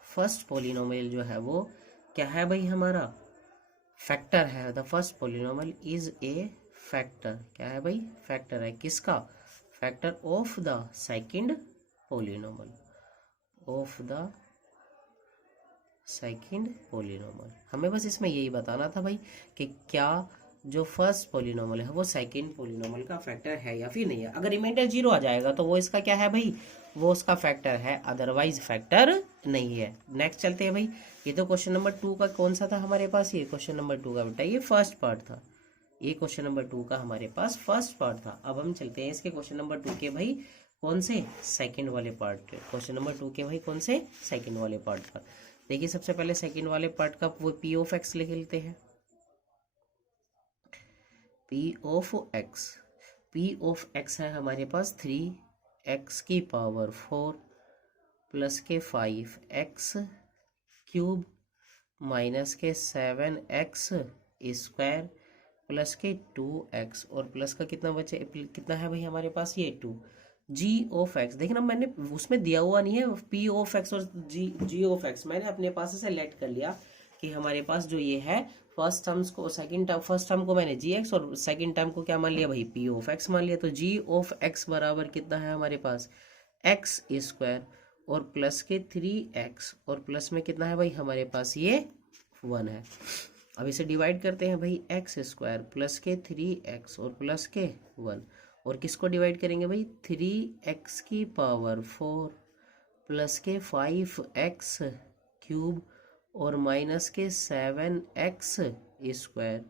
first polynomial जो है वो क्या है भाई, हमारा फैक्टर है। The first polynomial is a factor, क्या है भाई, फैक्टर है, किसका, factor of the second polynomial, of the second polynomial. हमें बस इसमें यही बताना था भाई कि क्या जो फर्स्ट पॉलिनोमियल है वो सेकंड पॉलिनोमियल का फैक्टर है या फिर नहीं है। अगर रिमाइंडर 0 आ जाएगा तो वो इसका क्या है भाई, वो उसका फैक्टर है, अदरवाइज फैक्टर नहीं है। नेक्स्ट चलते हैं भाई, ये तो क्वेश्चन नंबर 2 का कौन सा था हमारे पास, ये क्वेश्चन नंबर 2 का बेटा ये फर्स्ट पार्ट था, ये क्वेश्चन नंबर 2 का हमारे पास फर्स्ट पार्ट था। अब हम चलते हैं इसके क्वेश्चन नंबर 2 के भाई कौन से, सेकंड वाले पार्ट के, क्वेश्चन नंबर 2 के भाई कौन से, सेकंड वाले पार्ट का। देखिए सबसे पहले सेकंड वाले पार्ट का वो p ऑफ x लिख लेते हैं, p of x, p of x है हमारे पास 3x की पावर 4 प्लस के 5x क्यूब माइनस के 7x स्क्वायर प्लस के 2x, और प्लस का कितना बचे, कितना है भाई हमारे पास ये 2, g ऑफ x। देखना मैंने उसमें दिया हुआ नहीं है p ऑफ x और g ऑफ x, मैंने अपने पास से सेलेक्ट कर लिया कि हमारे पास जो ये है फर्स्ट टर्म्स को, सेकंड टर्म, फर्स्ट टर्म को मैंने gx और सेकंड टर्म को क्या मान लिया भाई, p ऑफ x मान लिया। तो g ऑफ x बराबर कितना है हमारे पास, x स्क्वायर और प्लस के 3x, और प्लस में कितना है भाई हमारे पास ये 1 है। अब इसे डिवाइड करते हैं भाई, x स्क्वायर प्लस के 3x और प्लस के 1, और किसको डिवाइड करेंगे भाई, 3x की पावर 4 प्लस के 5x क्यूब और माइनस के 7x स्क्वायर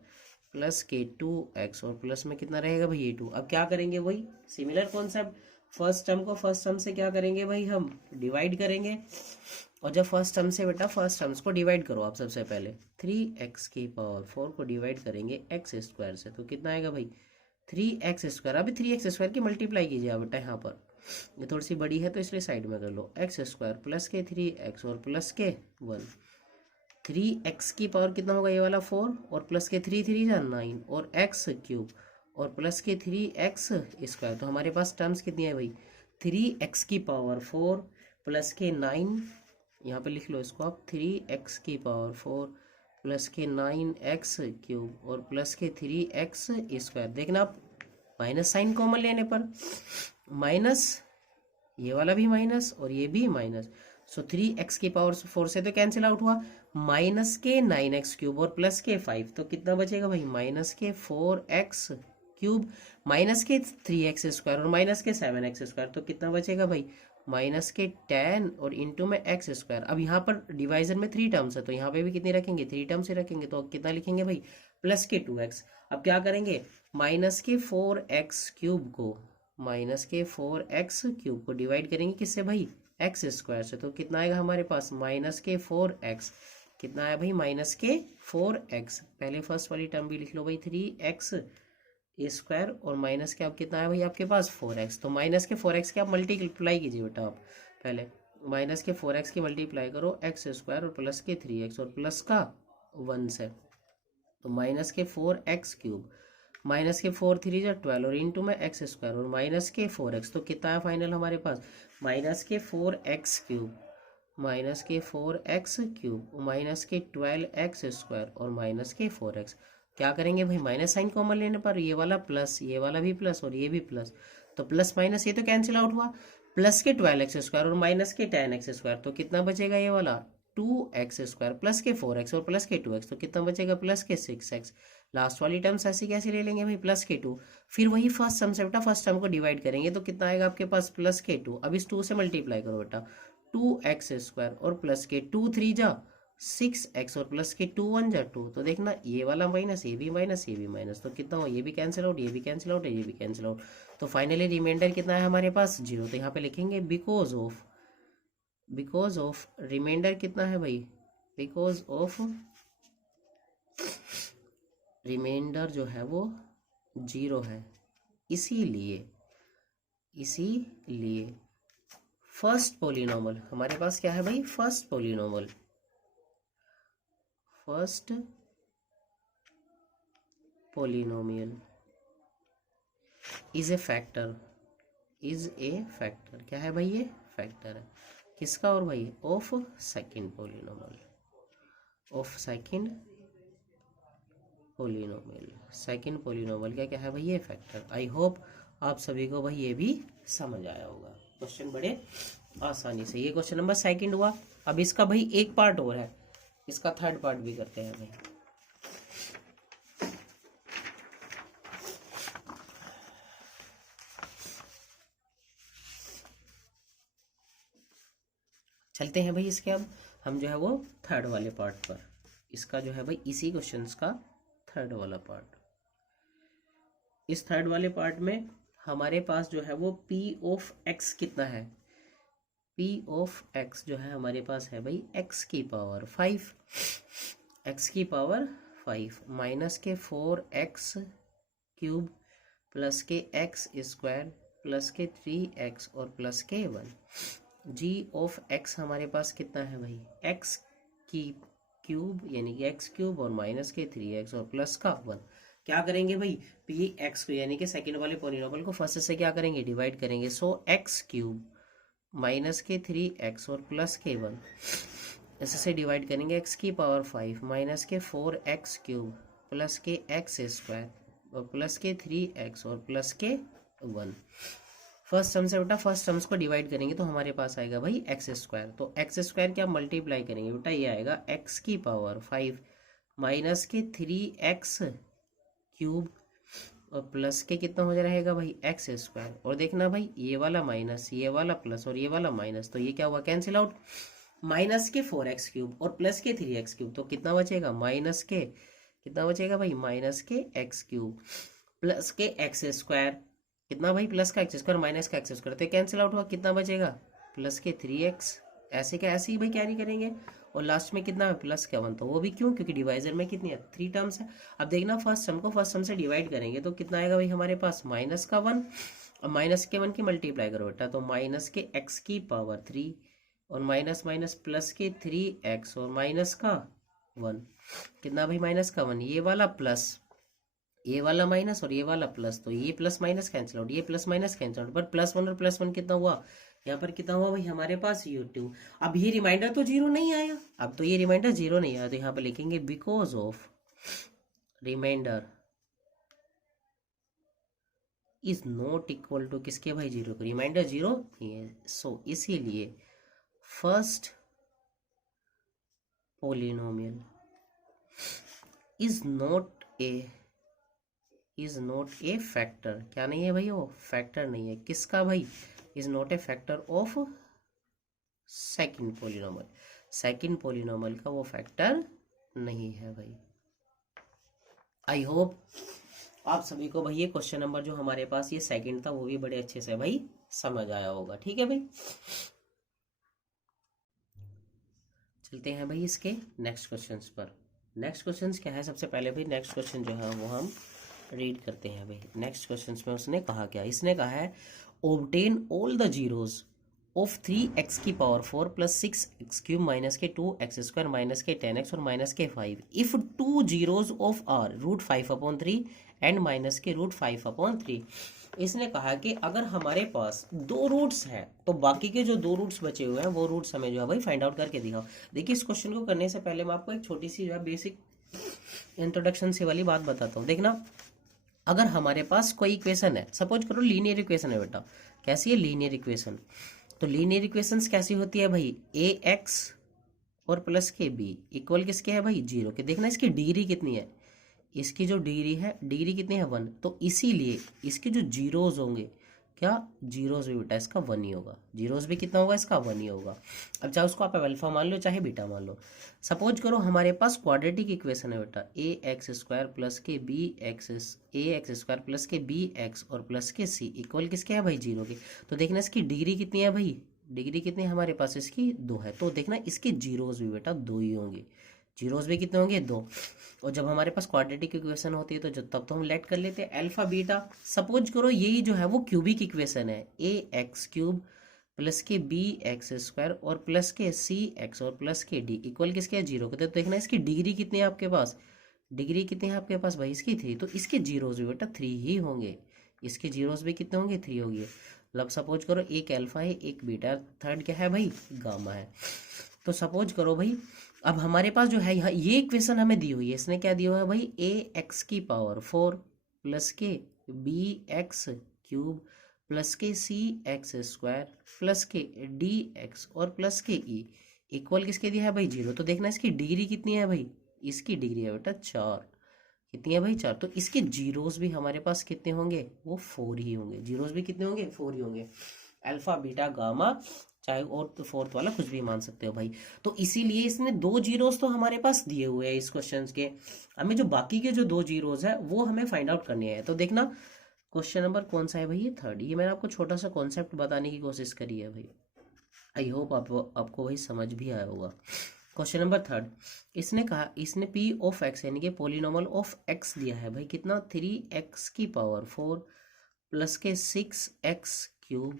प्लस के 2x, और प्लस में कितना रहेगा भाई ये 2। अब क्या करेंगे वही सिमिलर कॉन्सेप्ट, फर्स्ट टर्म को फर्स्ट टर्म से क्या करेंगे भाई, हम डिवाइड करेंगे, और जब फर्स्ट टर्म से बेटा फर्स्ट टर्म्स को डिवाइड करो आप, सबसे पहले 3x की पावर 4 को डिवाइड करेंगे x स्क्वायर से, तो कितना आएगा भाई 3x स्क्वायर। अभी 3x स्क्वायर की मल्टीप्लाई कीजिए आप बेटा, यहाँ पर ये थोड़ी सी बड़ी है तो इसलिए साइड में कर लो, x स्क्वायर प्लस के 3x और प्लस के 1, 3x की पावर कितना होगा ये वाला 4 और प्लस के 3 3 जा 9 और x क्यूब और प्लस के 3x स्क्वायर। तो हमारे पास टर्म्स कितनी है भाई, 3x की पावर 4 प्लस के 9, यहाँ पे लिख लो इसको आप, 3x की पावर 4 प्लस के 9x क्यूब और प्लस के 3x स्क्वायर। देखना आप माइनस साइन कॉमन लेने पर माइनस, ये वाला भी माइनस और ये भी माइनस, सो 3x की पावर 4 से तो कैंसिल आउट हुआ, माइनस के 9x क्यूब और प्लस के 5, तो कितना बचेगा भाई माइनस के 4x क्यूब माइनस के 3x स्क्वायर और माइनस के 7x स्क्वायर, तो कितना बचेगा भाई माइनस के 10 और इंटू में x स्क्वायर। अब यहाँ पर डिवाइजन में 3 टर्म्स है तो यहाँ पे भी कितनी रखेंगे, 3 टर्म्स ही रखेंगे, तो कितना लिखेंगे भाई प्लस के 2x। अब क्या करेंगे, माइनस के 4x क्यूब को, माइनस के 4x क्यूब को डिवाइड करेंगे किससे भाई x स्क्वायर से, तो कितना आएगा हमारे पास माइनस के 4x, कितना आया भाई माइनस के 4x। पहले फर्स्ट वाली टर्म भी लिख लो भाई 3x ए स्क्वायर और माइनस के अब कितना है भाई आपके पास 4x, तो माइनस के 4x के आप मल्टीप्लाई कीजिए बेटा। आप पहले माइनस के 4x की मल्टीप्लाई करो एक्स स्क्वायर और प्लस के 3x और प्लस का 1 से, तो माइनस के 4x क्यूब, माइनस के 4 3 जा 12 और इंटू में एक्स स्क्वायर और माइनस के 4x, तो कितना है फाइनल हमारे पास माइनस के 4x क्यूब, माइनस के 4x क्यूब, माइनस के 12x स्क्वायर और माइनस के 4x। क्या करेंगे भाई माइनस साइन कॉमन लेने पर ये वाला प्लस, ये वाला भी प्लस और ये भी प्लस, तो प्लस माइनस ये तो कैंसिल आउट हुआ, प्लस के 12x स्क्वायर और माइनस के 10x स्क्वायर, तो कितना बचेगा ये वाला 2x स्क्वायर, प्लस के 4x और प्लस के 2x, तो कितना बचेगा प्लस के 6x। लास्ट वाली टर्म्स ऐसे कैसे ले लेंगे भाई प्लस के 2, फिर वही फर्स्ट सम से बेटा फर्स्ट टर्म को डिवाइड करेंगे तो कितना आएगा आपके पास प्लस के 2, अब इस 2 से मल्टीप्लाई करो बेटा, 2x स्क्वायर और प्लस के 2 3 जा 6x और प्लस के 2 1 जा 2, तो देखना ये वाला माइनस, ये भी माइनस, ये भी माइनस, तो कितना हो ये भी कैंसिल आउट, ये भी कैंसिल आउट, ये भी कैंसिल आउट, तो फाइनली रिमाइंडर कितना है हमारे पास 0। तो यहाँ पे लिखेंगे बिकॉज ऑफ रिमाइंडर कितना है भाई, बिकॉज ऑफ रिमाइंडर जो है वो 0 है, इसीलिए फर्स्ट पोलिनोमल हमारे पास क्या है भाई, first polynomial is a factor, क्या है भाई ये फैक्टर है किसका, और भाई of second polynomial, second polynomial क्या है भाई ये फैक्टर। आई होप आप सभी को भाई ये भी समझ आया होगा, क्वेश्चन बड़े आसानी से, ये क्वेश्चन नंबर सेकंड हुआ। अब इसका भाई एक पार्ट और है, इसका थर्ड पार्ट भी करते हैं भाई। चलते हैं भाई इसके, अब हम जो है वो थर्ड वाले पार्ट पर, इसका जो है भाई इसी क्वेश्चंस का थर्ड वाला पार्ट। इस थर्ड वाले पार्ट में हमारे पास जो है वो p ऑफ x कितना है, p ऑफ x जो है हमारे पास है भाई x की पावर 5 माइनस के 4x क्यूब प्लस के x स्क्वायर प्लस के 3x और प्लस के 1। g ऑफ x हमारे पास कितना है भाई x की क्यूब यानी कि x क्यूब और माइनस के 3x और प्लस का 1। क्या करेंगे भाई पी एक्स को यानी कि सेकंड वाले पॉलिनोमियल को फर्स्ट से क्या करेंगे डिवाइड करेंगे, सो एक्स क्यूब माइनस के 3x और प्लस के 1 ऐसे से डिवाइड करेंगे, x की पावर 5 माइनस के 4x क्यूब प्लस के x स्क्वायर और प्लस के 3x और प्लस के 1। फर्स्ट टर्म से बेटा फर्स्ट टर्म्स को डिवाइड करेंगे तो हमारे पास आएगा भाई एक्स स्क्वायर, तो एक्स स्क्वायर क्या मल्टीप्लाई करेंगे बेटा, ये आएगा x की पावर 5 माइनस के 3x क्यूब और प्लस के कितना हो रहेगा भाई एक्स स्क्वायर, और देखना भाई ये वाला माइनस ये वाला प्लस और ये वाला माइनस, तो ये क्या हुआ कैंसिल आउट, माइनस के 4x क्यूब और प्लस के 3x क्यूब, तो कितना बचेगा माइनस के कितना बचेगा भाई माइनस के x क्यूब प्लस के एक्स स्क्वायर, कितना भाई प्लस का एक्स स्क्वायर माइनस का एक्स स्क्वायर, तो कैंसिल आउट हुआ, कितना बचेगा प्लस के 3x, ऐसे क्या ऐसे ही भाई कैरी करेंगे, और लास्ट में कितना है प्लस का 1, तो वो भी क्यों क्योंकि डिवाइजर में कितनी है 3 टर्म्स है। अब देखना फर्स्ट टर्म को फर्स्ट टर्म से डिवाइड करेंगे तो कितना आएगा भाई हमारे पास माइनस का 1, और माइनस के 1 की मल्टीप्लाई करो बेटा, तो माइनस के x की पावर 3 और माइनस माइनस प्लस के 3x और माइनस का 1, कितना भाई माइनस का 1, ये वाला प्लस ये वाला माइनस और ये वाला प्लस, तो ये प्लस माइनस कैंसिल आउट, ये प्लस माइनस कैंसिल आउट, पर प्लस 1 और प्लस 1 कितना हुआ, यहाँ पर कितना हुआ भाई हमारे पास u2। अब ये रिमाइंडर तो 0 नहीं आया, अब तो ये रिमाइंडर 0 नहीं आया, तो यहाँ पर लिखेंगे because of remainder is not equal to किसके भाई 0, रिमाइंडर 0 नहीं है, सो इसीलिए first polynomial is not a factor, क्या नहीं है भाई वो फैक्टर नहीं है, किसका भाई is not a factor of second polynomial का वो फैक्टर नहीं है भाई। आई होप आप सभी को भाई ये क्वेश्चन नंबर जो हमारे पास ये सेकंड था वो भी बड़े अच्छे से भाई समझ आया होगा, ठीक है भाई। चलते हैं भाई इसके नेक्स्ट क्वेश्चंस पर। नेक्स्ट क्वेश्चंस क्या है, सबसे पहले भाई नेक्स्ट क्वेश्चन जो है वो हम रीड करते हैं भाई नेक्स्ट क्वेश्चन में उसने कहा क्या, इसने कहा है obtain all the zeros of 3x की power 4 plus 6x cube minus के 2x स्क्वायर माइनस के 10x और माइनस के 5 if two zeros of are √5/3 and minus के √5/3। इसने कहा कि अगर हमारे पास दो रूट्स हैं तो बाकी के जो दो रूट्स बचे हुए हैं वो रूट्स हमें जो है भाई फाइंड आउट करके दिखाओ। देखिए इस क्वेश्चन को करने से पहले मैं आपको एक छोटी सी जो है बेसिक इंट्रोडक्शन से वाली बात बताता हूँ। देखना, अगर हमारे पास कोई इक्वेशन है, सपोज करो लीनियर इक्वेशन है बेटा, कैसी है लीनियर इक्वेशन, तो लीनियर इक्वेशंस कैसी होती है भाई, ए एक्स और प्लस के बी इक्वल किसके है भाई 0 के। देखना इसकी डिग्री कितनी है, इसकी जो डिग्री कितनी है 1, तो इसीलिए इसके जो जीरोज होंगे, क्या जीरोज भी बेटा इसका 1 ही होगा, जीरोज भी कितना होगा इसका 1 ही होगा। अब चाहे उसको आप अल्फा मान लो चाहे बीटा मान लो। सपोज करो हमारे पास क्वाड्रेटिक इक्वेशन है बेटा, ए एक्स स्क्वायर प्लस के बी एक्स, ए एक्स स्क्वायर प्लस के बी एक्स और प्लस के सी इक्वल किसके है भाई 0 के। तो देखना इसकी डिग्री कितनी है भाई, डिग्री कितनी है हमारे पास इसकी 2 है, तो देखना इसके जीरोज भी बेटा 2 ही होंगे, जीरोज भी कितने होंगे 2। और जब हमारे पास क्वाड्रेटिक इक्वेशन होती है तो जब तब तो हम लेट कर लेते हैं अल्फा बीटा। सपोज करो यही जो है वो क्यूबिक इक्वेशन है, ए एक्स क्यूब प्लस के बी एक्स स्क्वायर और प्लस के सी एक्स और प्लस के डी इक्वल किसके 0 के। तो देखना इसकी डिग्री कितनी है आपके पास, डिग्री कितनी है आपके पास भाई इसकी 3, तो इसके जीरोज भी बेटा 3 ही होंगे, इसके जीरोज भी कितने होंगे 3 होंगे। मतलब सपोज करो एक अल्फा है एक बीटा, थर्ड क्या है भाई गामा है। तो सपोज करो भाई अब हमारे पास जो है यहाँ ये इक्वेशन हमें दी हुई है, इसने क्या दिया हुआ है भाई ए एक्स की पावर 4 प्लस के बी एक्स क्यूब प्लस के सी एक्स स्क्वायर प्लस के डी एक्स और प्लस के ई इक्वल किसके दिया है भाई 0। तो देखना इसकी डिग्री कितनी है भाई, इसकी डिग्री है बेटा 4, कितनी है भाई 4, तो इसके जीरोस भी हमारे पास कितने होंगे वो 4 ही होंगे, जीरोस भी कितने होंगे 4 ही होंगे, अल्फा बीटा गामा चाहे और तो फोर्थ वाला कुछ भी मान सकते हो भाई। तो इसीलिए इसने दो जीरोस तो हमारे पास दिए हुए हैं इस क्वेश्चन के, हमें जो बाकी के जो दो जीरोस है वो हमें फाइंड आउट करने हैं। तो देखना क्वेश्चन नंबर कौन सा है भाई, ये 3rd, ये मैंने आपको छोटा सा कॉन्सेप्ट बताने की कोशिश करी है भाई, आई होप आपको भाई समझ भी आया होगा। क्वेश्चन नंबर 3rd, इसने कहा इसने पी ऑफ एक्स यानी कि पोलिनोमल ऑफ एक्स दिया है भाई कितना 3x की पावर 4 प्लस के 6x क्यूब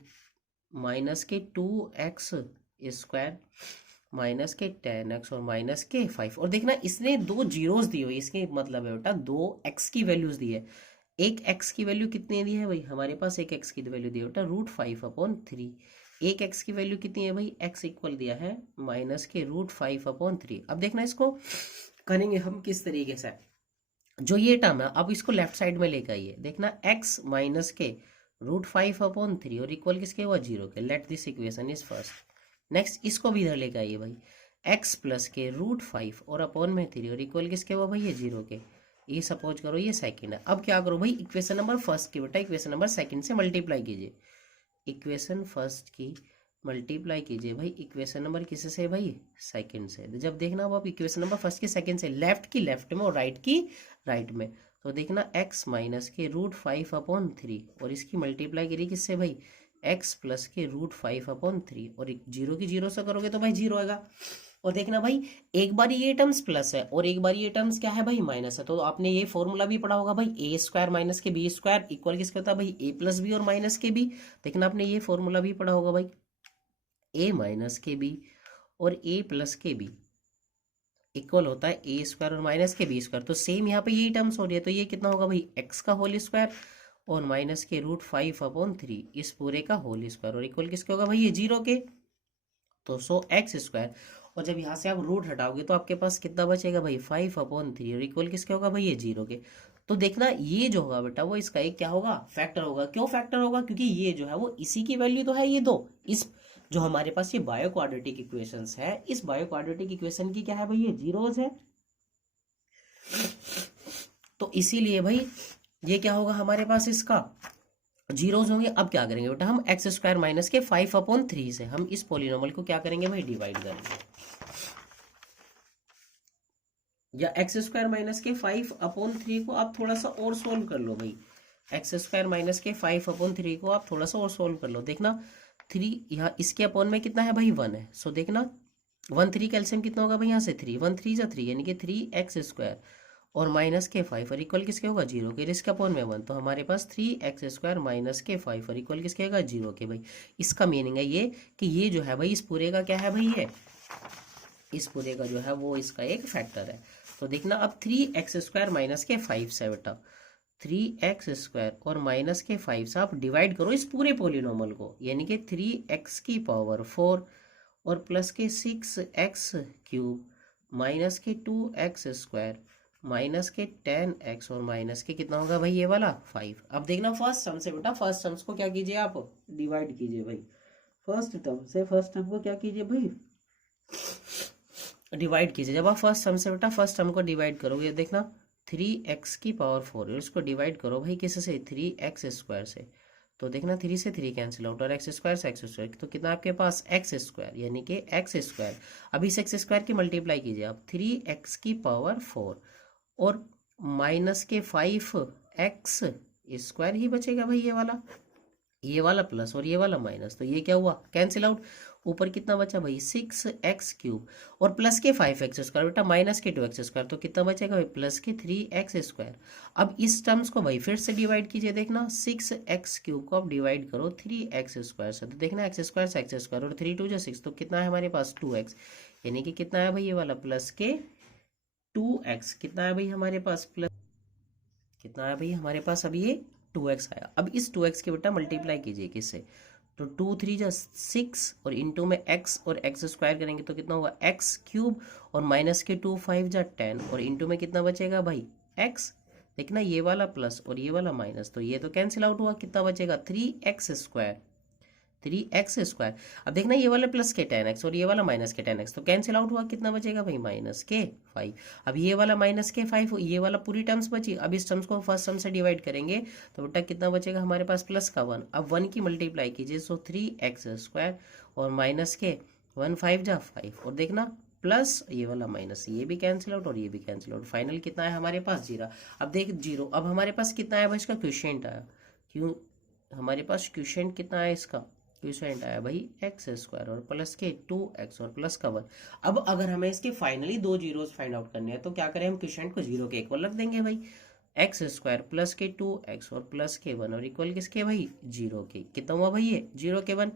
माइनस के 2x स्क्वायर माइनस के 10x और माइनस के 5। और देखना इसने दो जीरोस दिए हुए, इसके मतलब है बेटा दो x की वैल्यूज दी है। एक x की वैल्यू कितनी दी है भाई, हमारे पास एक x की वैल्यू दी है बेटा √5/3। एक x की वैल्यू कितनी है भाई, x इक्वल दिया है माइनस के √5/3। अब देखना इसको करेंगे हम किस तरीके से, जो ये टर्म है अब इसको लेफ्ट साइड में लेकर आइए। देखना x माइनस के √5/3 और इक्वल किसके हुआ 0 के। Let this equation is first. Next इसको भी इधर लेकर आइए भाई, x प्लस के √5 और अपॉन में 3 और इक्वल किसके हुआ भाई ये 0 के। ये सपोज करो ये सेकंड है। अब क्या करो भाई इक्वेशन नंबर फर्स्ट की बेटा इक्वेशन नंबर सेकंड से मल्टीप्लाई कीजिए, इक्वेशन फर्स्ट की मल्टीप्लाई कीजिए भाई इक्वेशन नंबर किससे से भाई सेकंड से। जब देखना अब आप इक्वेशन नंबर फर्स्ट की सेकंड से, लेफ्ट की लेफ्ट में और राइट की राइट में, तो देखना x माइनस के √5/3 और इसकी मल्टीप्लाई करिए किससे भाई x प्लस के √5/3 और 0 की 0 से करोगे तो भाई 0 आएगा। और देखना भाई एक बार ये टर्म्स प्लस है और एक बार ये टर्म्स क्या है भाई माइनस है, तो आपने ये फॉर्मूला भी पढ़ा होगा भाई ए स्क्वायर माइनस के बी स्क्वायर इक्वल किसके होता है भाई ए प्लस बी और माइनस के बी। देखना आपने ये फॉर्मूला भी पढ़ा होगा भाई ए माइनस के बी और ए प्लस के बी इक्वल होता है ए स्क्वायर और माइनस के बी स्क्वायर। तो सेम यहाँ पे यही टर्म्स हो रही है, तो ये कितना होगा भाई एक्स का होल स्क्वायर और माइनस के √5/3 इस पूरे का होल स्क्वायर और इक्वल किसके होगा भाई ये 0 के। तो सो एक्स स्क्वायर और जब यहाँ से आप रूट हटाओगे तो आपके पास कितना बचेगा भाई 5/3 और इक्वल किसके होगा भाई ये 0 के। तो देखना ये जो होगा बेटा वो इसका एक क्या होगा फैक्टर होगा। क्यों फैक्टर होगा, क्योंकि ये जो है वो इसी की वैल्यू तो है, ये दो इस जो हमारे पास ये बायो क्वाड्रेटिक इक्वेशंस है, इस बायो क्वाड्रेटिक इक्वेशन की क्या है भाई ये जीरोस है। तो इसीलिए भाई ये क्या होगा हमारे पास इसका जीरोस होंगे। अब क्या करेंगे बेटा हम एक्स स्क्वायर माइनस के 5/3 से हम इस पोलिनोमल को क्या करेंगे भाई डिवाइड करेंगे, या एक्स स्क्वायर माइनस के 5/3 को आप थोड़ा सा और सोल्व कर लो भाई, एक्स स्क्वायर माइनस के 5/3 को आप थोड़ा सा और सोल्व कर लो। देखना 3 यहाँ इसके अपॉन में कितना है भाई 1 है, सो देखना 1 3 कैल्सियम कितना होगा भाई यहाँ से 3 1 3 3 यानी कि 3x स्क्वायर और माइनस के 5 और इक्वल किसके होगा 0 के, रिस्क अपॉन में 1, तो हमारे पास 3x² माइनस के 5 और इक्वल किसके होगा 0 के भाई। इसका मीनिंग है ये कि ये जो है भाई इस पूरे का क्या है भाई, ये इस पूरे का जो है वो इसका एक फैक्टर है। तो देखना अब 3x² माइनस के 5 से बेटा 3x² और माइनस के 5 से आप डिवाइड करो इस पूरे पोलिनोमल को, यानी कि 3x की पावर 4 और प्लस के 6x³ माइनस के 2x² माइनस के 10x और माइनस के कितना होगा भाई ये वाला 5। अब देखना फर्स्ट टर्म से बेटा, फर्स्ट टर्म्स को क्या कीजिए आप डिवाइड कीजिए भाई, फर्स्ट टर्म से फर्स्ट टर्म को क्या कीजिए भाई डिवाइड कीजिए। जब आप फर्स्ट टर्म से बेटा फर्स्ट टर्म को डिवाइड करोगे देखना 3x की पावर 4 है, उसको डिवाइड करो भाई किससे 3x² से, तो देखना 3 से 3 कैंसिल आउट और x² से x², तो कितना आपके पास x², यानी कि x²। अब इस x² की मल्टीप्लाई कीजिए आप 3x की पावर 4 और माइनस के 5x² ही बचेगा भाई, ये वाला प्लस और ये वाला माइनस, तो ये क्या हुआ कैंसिल आउट। ऊपर कितना बचा भाई 6x³ और प्लस के 5x² बेटा माइनस के 2x², तो कितना बचेगा भाई प्लस के 3x²। अब इस टर्म्स को भाई फिर से डिवाइड कीजिए, देखना 6x³ को आप डिवाइड करो 3x² से, तो देखना x² से x² और 3 2 6, तो कितना है हमारे पास 2x, यानी कि कितना है भाई ये वाला प्लस के 2x, कितना है भाई हमारे पास प्लस, कितना है भाई हमारे पास अब ये 2x आया। अब इस 2x के बेटा मल्टीप्लाई कीजिए किससे, तो 2 3 जा 6 और इंटू में x और x² करेंगे तो कितना होगा x³ और माइनस के 2 5 जा 10 और इंटू में कितना बचेगा भाई x, देखना ये वाला प्लस और ये वाला माइनस, तो ये तो कैंसिल आउट हुआ, कितना बचेगा 3x²। अब देखना ये वाला प्लस के 10x और ये वाला माइनस के 10x, तो कैंसिल आउट हुआ, कितना बचेगा भाई माइनस के 5। अब ये वाला माइनस के 5, ये वाला पूरी टर्म्स बची, अब इस टर्म्स को फर्स्ट टर्म से डिवाइड करेंगे तो बेटा कितना बचेगा हमारे पास प्लस का 1। अब 1 की मल्टीप्लाई कीजिए, सो 3x² और माइनस के 1 5 जा 5 और देखना प्लस ये वाला माइनस, ये भी कैंसिल आउट और ये भी कैंसिल आउट, फाइनल कितना है हमारे पास 0। अब देख 0, अब हमारे पास कितना आया भाई इसका क्वोशिएंट आया, क्यों हमारे पास क्वोशिएंट कितना है इसका, क्वोशिएंट आया भाई x² और प्लस के 2x और प्लस का 1। अब अगर हमें इसके फाइनली दो जीरोस फाइंड आउट करने हैं तो क्या करें, हम क्वोशिएंट को 0 के इक्वल रख देंगे भाई, x² प्लस के 2x और प्लस के 1 और इक्वल किसके भाई 0 के, कितना हुआ भाई ये 0 के 1,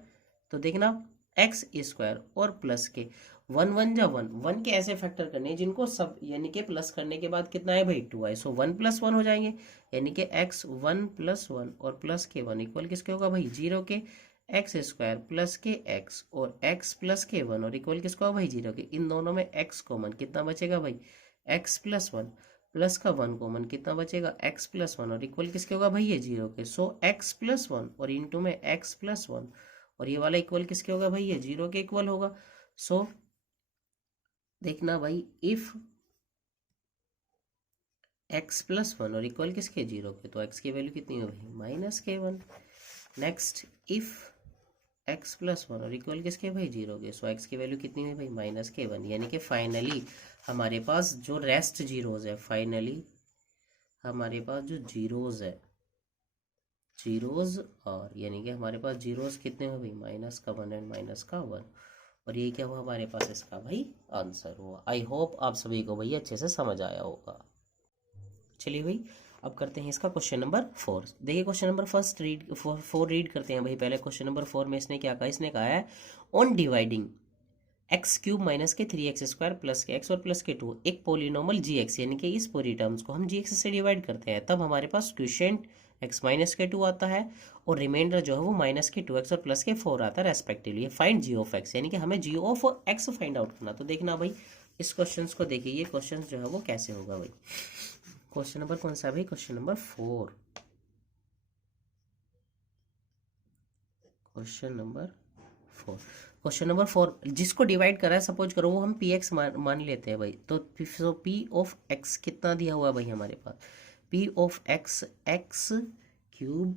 तो देखना x² और प्लस के 1 1 जा 1 1 के ऐसे फैक्टर करने जिनको सब यानी कि प्लस करने के बाद कितना है भाई 2 आए, सो 1 + 1 हो जाएंगे, यानी कि x1 + 1 और प्लस के 1 इक्वल किसके होगा भाई 0 के, x² प्लस के x और x प्लस के 1 और इक्वल किसको होगा भाई 0 के। इन दोनों में x कॉमन कितना बचेगा भाई x + 1 प्लस का 1 कॉमन कितना बचेगा x + 1 और इक्वल किसके होगा भाई ये 0 के, सो x + 1 और इंटू में x + 1 और ये वाला इक्वल किसके होगा भाई ये 0 के इक्वल होगा। सो देखना भाई इफ x + 1 और इक्वल किसके 0 के, तो x की वैल्यू कितनी होगी -k1। नेक्स्ट इफ x + 1 और इक्वल किसके भाई 0 के, सो x की वैल्यू कितनी है भाई -k1, यानी कि फाइनली हमारे पास जो रेस्ट जीरोज है, फाइनली हमारे पास जो जीरोज है जीरोज और यानी कि हमारे पास जीरोज कितने हुए भाई -1 एंड -1 और ये क्या हुआ हमारे पास इसका भाई आंसर हुआ। आई होप आप सभी को भाई अच्छे से समझ आया होगा। चलिए भाई अब करते हैं इसका क्वेश्चन नंबर 4। देखिए question number first read 4 read करते हैं भाई। पहले क्वेश्चन नंबर 4 में इसने क्या कहा, इसने कहा है ऑन डिवाइडिंग x³ माइनस के 3x² प्लस के x और प्लस के 2 एक पोलिनोमल gx, यानी कि इस पूरी टर्म्स को हम gx से डिवाइड करते हैं, तब हमारे पास क्वोशिएंट x माइनस के 2 आता है और रिमाइंडर जो है वो माइनस के 2x और प्लस के 4 आता है respectively. Find g of x, यानी कि हमें g of x find out करना। तो देखना भाई इस क्वेश्चन को देखिए, ये क्वेश्चन जो है वो कैसे होगा भाई। क्वेश्चन नंबर कौन सा है भाई, क्वेश्चन नंबर 4। क्वेश्चन नंबर 4 जिसको डिवाइड करा है, सपोज करो वो हम px मान लेते हैं भाई, तो p ऑफ x कितना दिया हुआ है भाई हमारे पास, p of x x³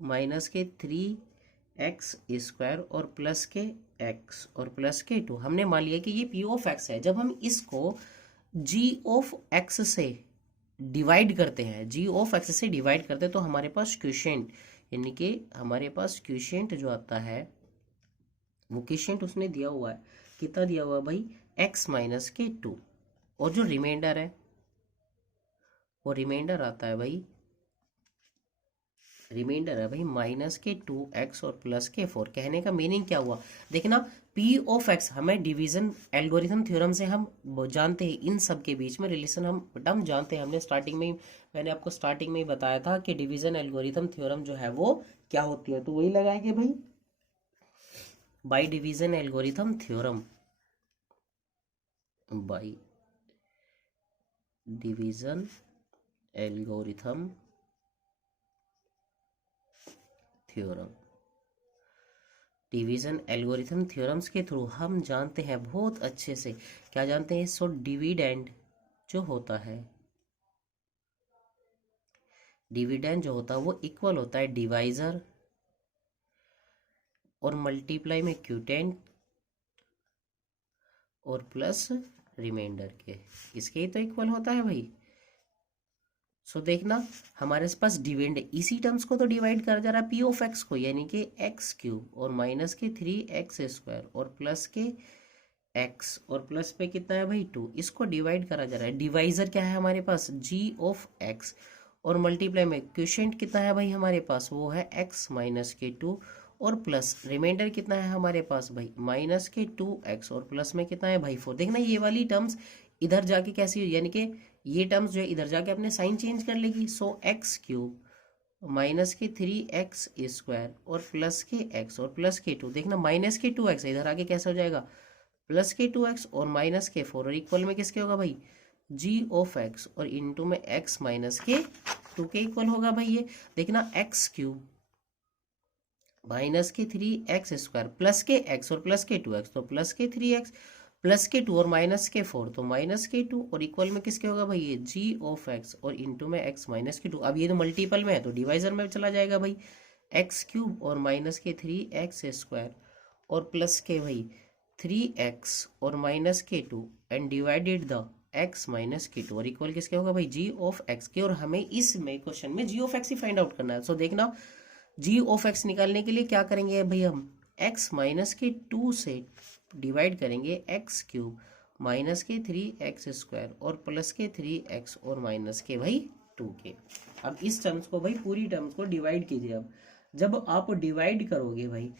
minus के 3x² और प्लस के x और प्लस के 2। हमने मान लिया कि ये p ऑफ x है। जब हम इसको g ऑफ x से डिवाइड करते हैं, g ऑफ x से डिवाइड करते हैं, तो हमारे पास क्वोशिएंट यानी कि हमारे पास क्वोशिएंट जो आता है वो क्वोशिएंट उसने दिया हुआ है, कितना दिया हुआ है भाई x माइनस के 2 और जो रिमाइंडर है वो रिमाइंडर आता है भाई, रिमाइंडर है भाई माइनस के 2x और प्लस के 4। कहने का मीनिंग क्या हुआ, देखना पी ऑफ एक्स हमें डिवीजन एल्गोरिथम थ्योरम से हम जानते हैं, इन सब के बीच में रिलेशन हम जानते हैं। हमने स्टार्टिंग में ही, मैंने आपको स्टार्टिंग में ही बताया था कि डिवीजन एल्गोरिथम थ्योरम जो है वो क्या होती है, तो वही लगाएंगे भाई, by division algorithm theorem, by division algorithm theorem. Division algorithm theorems के थ्रू हम जानते हैं बहुत अच्छे से, क्या जानते हैं, सो डिविडेंड जो होता है, डिविडेंड जो होता है वो इक्वल होता है डिवाइजर और मल्टीप्लाई में क्यूटेंट और प्लस रिमाइंडर के, इसके ही तो इक्वल होता है भाई। सो देखना हमारे पास डिविडेंड, इसी टर्म्स को तो डिवाइड कर जा रहा है पी ऑफ एक्स को, यानी कि एक्स क्यूब और माइनस के 3x स्क्वायर और प्लस के x और प्लस पे कितना है भाई 2, इसको डिवाइड करा जा रहा है। डिवाइजर क्या है हमारे पास g ऑफ x और मल्टीप्लाई में क्वोशिएंट कितना है भाई हमारे पास, वो है x माइनस के 2 और प्लस रिमाइंडर कितना है हमारे पास भाई माइनस के 2x और प्लस में कितना है भाई 4। देखना ये वाली टर्म्स इधर जाके कैसी, यानी कि ये टर्म्स जो है इधर जाके अपने साइन चेंज कर लेगी। सो एक्स क्यूब माइनस के 3x स्क्वायर और प्लस के x और प्लस के 2, देखना माइनस के 2x इधर आके कैसा हो जाएगा प्लस के 2x और माइनस के 4 और इक्वल में किसके होगा भाई g ऑफ x और इनटू में x माइनस के 2 के इक्वल होगा भाई। ये देखना एक्स क्यूब माइनस के 3x स्क्वायर प्लस के x और प्लस के 2x, तो प्लस के 3x प्लस के 2 और माइनस के 4, तो माइनस के 2 और इक्वल में किसके होगा भाई ये g ऑफ x और इनटू में x माइनस के 2। अब ये तो मल्टीपल में है तो डिवाइजर में चला जाएगा भाई, एक्स क्यूब और माइनस के 3x स्क्वायर और प्लस के भाई 3x और माइनस के 2 and divided the x minus के 2 और इक्वल किसके होगा भाई g ऑफ x के। और हमें इसमें क्वेश्चन में g of x he find out करना है। सो देखना g ऑफ x निकालने के लिए क्या करेंगे भाई, हम x माइनस के 2 से डिवाइड करेंगे एक्स क्यूब माइनस के 3x स्क्वायर और प्लस के 3x और माइनस के भाई 2 के। अब इस टर्म्स को भाई पूरी टर्म्स को डिवाइड कीजिए। अब जब आप डिवाइड करोगे भाई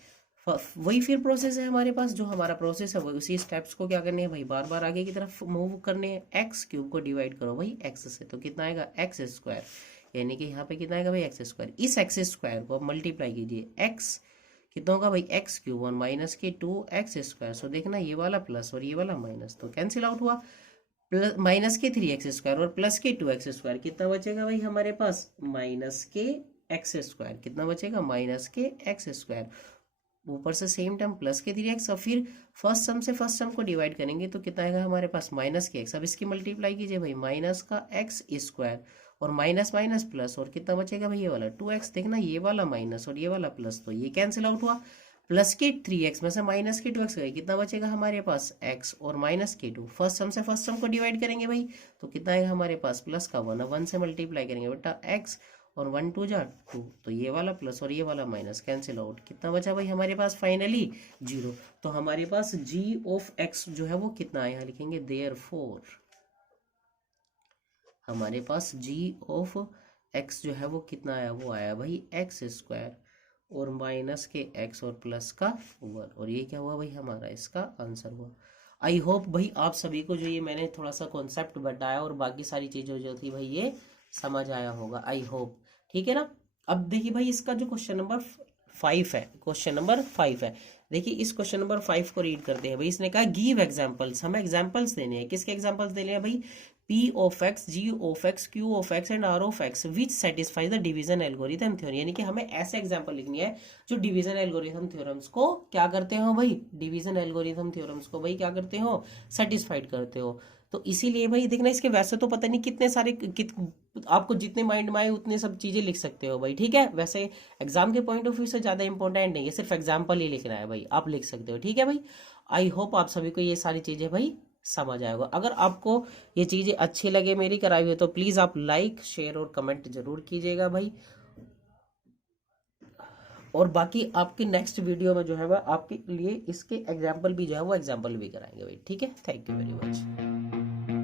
वही फिर प्रोसेस है हमारे पास, जो हमारा प्रोसेस है वो उसी स्टेप्स को क्या करने हैं भाई बार बार आगे की तरफ मूव करने हैं। एक्स क्यूब को डिवाइड करो भाई एक्स से, तो कितना आएगा एक्स स्क्वायर, यानी कि यहाँ पे कितना आएगा भाई एक्स स्क्वायर। इस एक्स स्क्वायर को आप मल्टीप्लाई कीजिए, एक्स कितना होगा भाई एक्स क्यूब और माइनस के 2x स्क्वायर। सो देखना ये वाला प्लस और ये वाला माइनस तो कैंसिल आउट हुआ, प्लस माइनस के 3x स्क्वायर और प्लस के 2x स्क्वायर कितना बचेगा भाई हमारे पास माइनस के x स्क्वायर, कितना बचेगा माइनस के x स्क्वायर, ऊपर से सेम टर्म प्लस के 3x और फिर फर्स्ट सम से फर्स्ट सम को डिवाइड करेंगे तो कितना आएगा हमारे पास माइनस के x। अब इसकी मल्टीप्लाई कीजिए भाई माइनस का x स्क्वायर और माइनस माइनस प्लस और कितना बचेगा भाई ये वाला 2x, देखना ये वाला माइनस और ये वाला प्लस तो ये कैंसिल आउट हुआ, प्लस के 3x में से माइनस के 2x गए, कितना बचेगा हमारे पास x और माइनस के 2। फर्स्ट सम से फर्स्ट सम को डिवाइड करेंगे भाई तो कितना आएगा हमारे पास प्लस का 1, 1 से मल्टीप्लाई करेंगे बेटा x और 1 2 जा 2, तो ये वाला प्लस और ये वाला माइनस कैंसिल आउट, कितना बचा भाई हमारे पास फाइनली 0। तो हमारे पास g ऑफ x जो है वो कितना आया, लिखेंगे देयरफॉर हमारे पास g ऑफ x जो है वो कितना आया, वो आया भाई एक्स स्क्वायर और माइनस के x और प्लस का 1, और ये क्या हुआ भाई हमारा इसका आंसर हुआ। आई होप भाई आप सभी को जो ये मैंने थोड़ा सा कॉन्सेप्ट बताया और बाकी सारी चीज़ें जो थी भाई ये समझ आया होगा, आई होप, ठीक है ना। अब देखिए भाई इसका जो क्वेश्चन नंबर 5 है, क्वेश्चन नंबर 5 है, देखिए इस क्वेश्चन नंबर 5 को रीड करते हैं भाई। इसने कहा गिव एग्जांपल्स, हमें एग्जांपल्स देने हैं, किसके एग्जांपल्स देने हैं भाई, P of x, G of x, Q of x and R of x which satisfies the division algorithm theorem, यानी कि हमें ऐसे एग्जांपल लिखनी है जो डिवीजन एल्गोरिथम थ्योरम्स को क्या करते हो भाई, डिवीजन एल्गोरिथम थ्योरम्स को भाई क्या करते हो, सेटिस्फाइड करते हो। तो इसीलिए भाई देखना इसके वैसे तो पता नहीं कितने सारे आपको जितने माइंड में आए उतने सब चीजें लिख सकते हो भाई, ठीक है। वैसे एग्जाम के पॉइंट ऑफ व्यू से ज्यादा इंपॉर्टेंट नहीं है, सिर्फ एग्जाम्पल ही लिखना है भाई, आप लिख सकते हो, ठीक है भाई। आई होप आप सभी को ये सारी चीजें भाई समझ आएगा। अगर आपको ये चीजें अच्छी लगे मेरी कराई हुई तो प्लीज आप लाइक शेयर और कमेंट जरूर कीजिएगा भाई, और बाकी आपके नेक्स्ट वीडियो में जो है वह आपके लिए इसके एग्जाम्पल भी जो है वो एग्जाम्पल भी कराएंगे भाई, ठीक है। Thank you very much.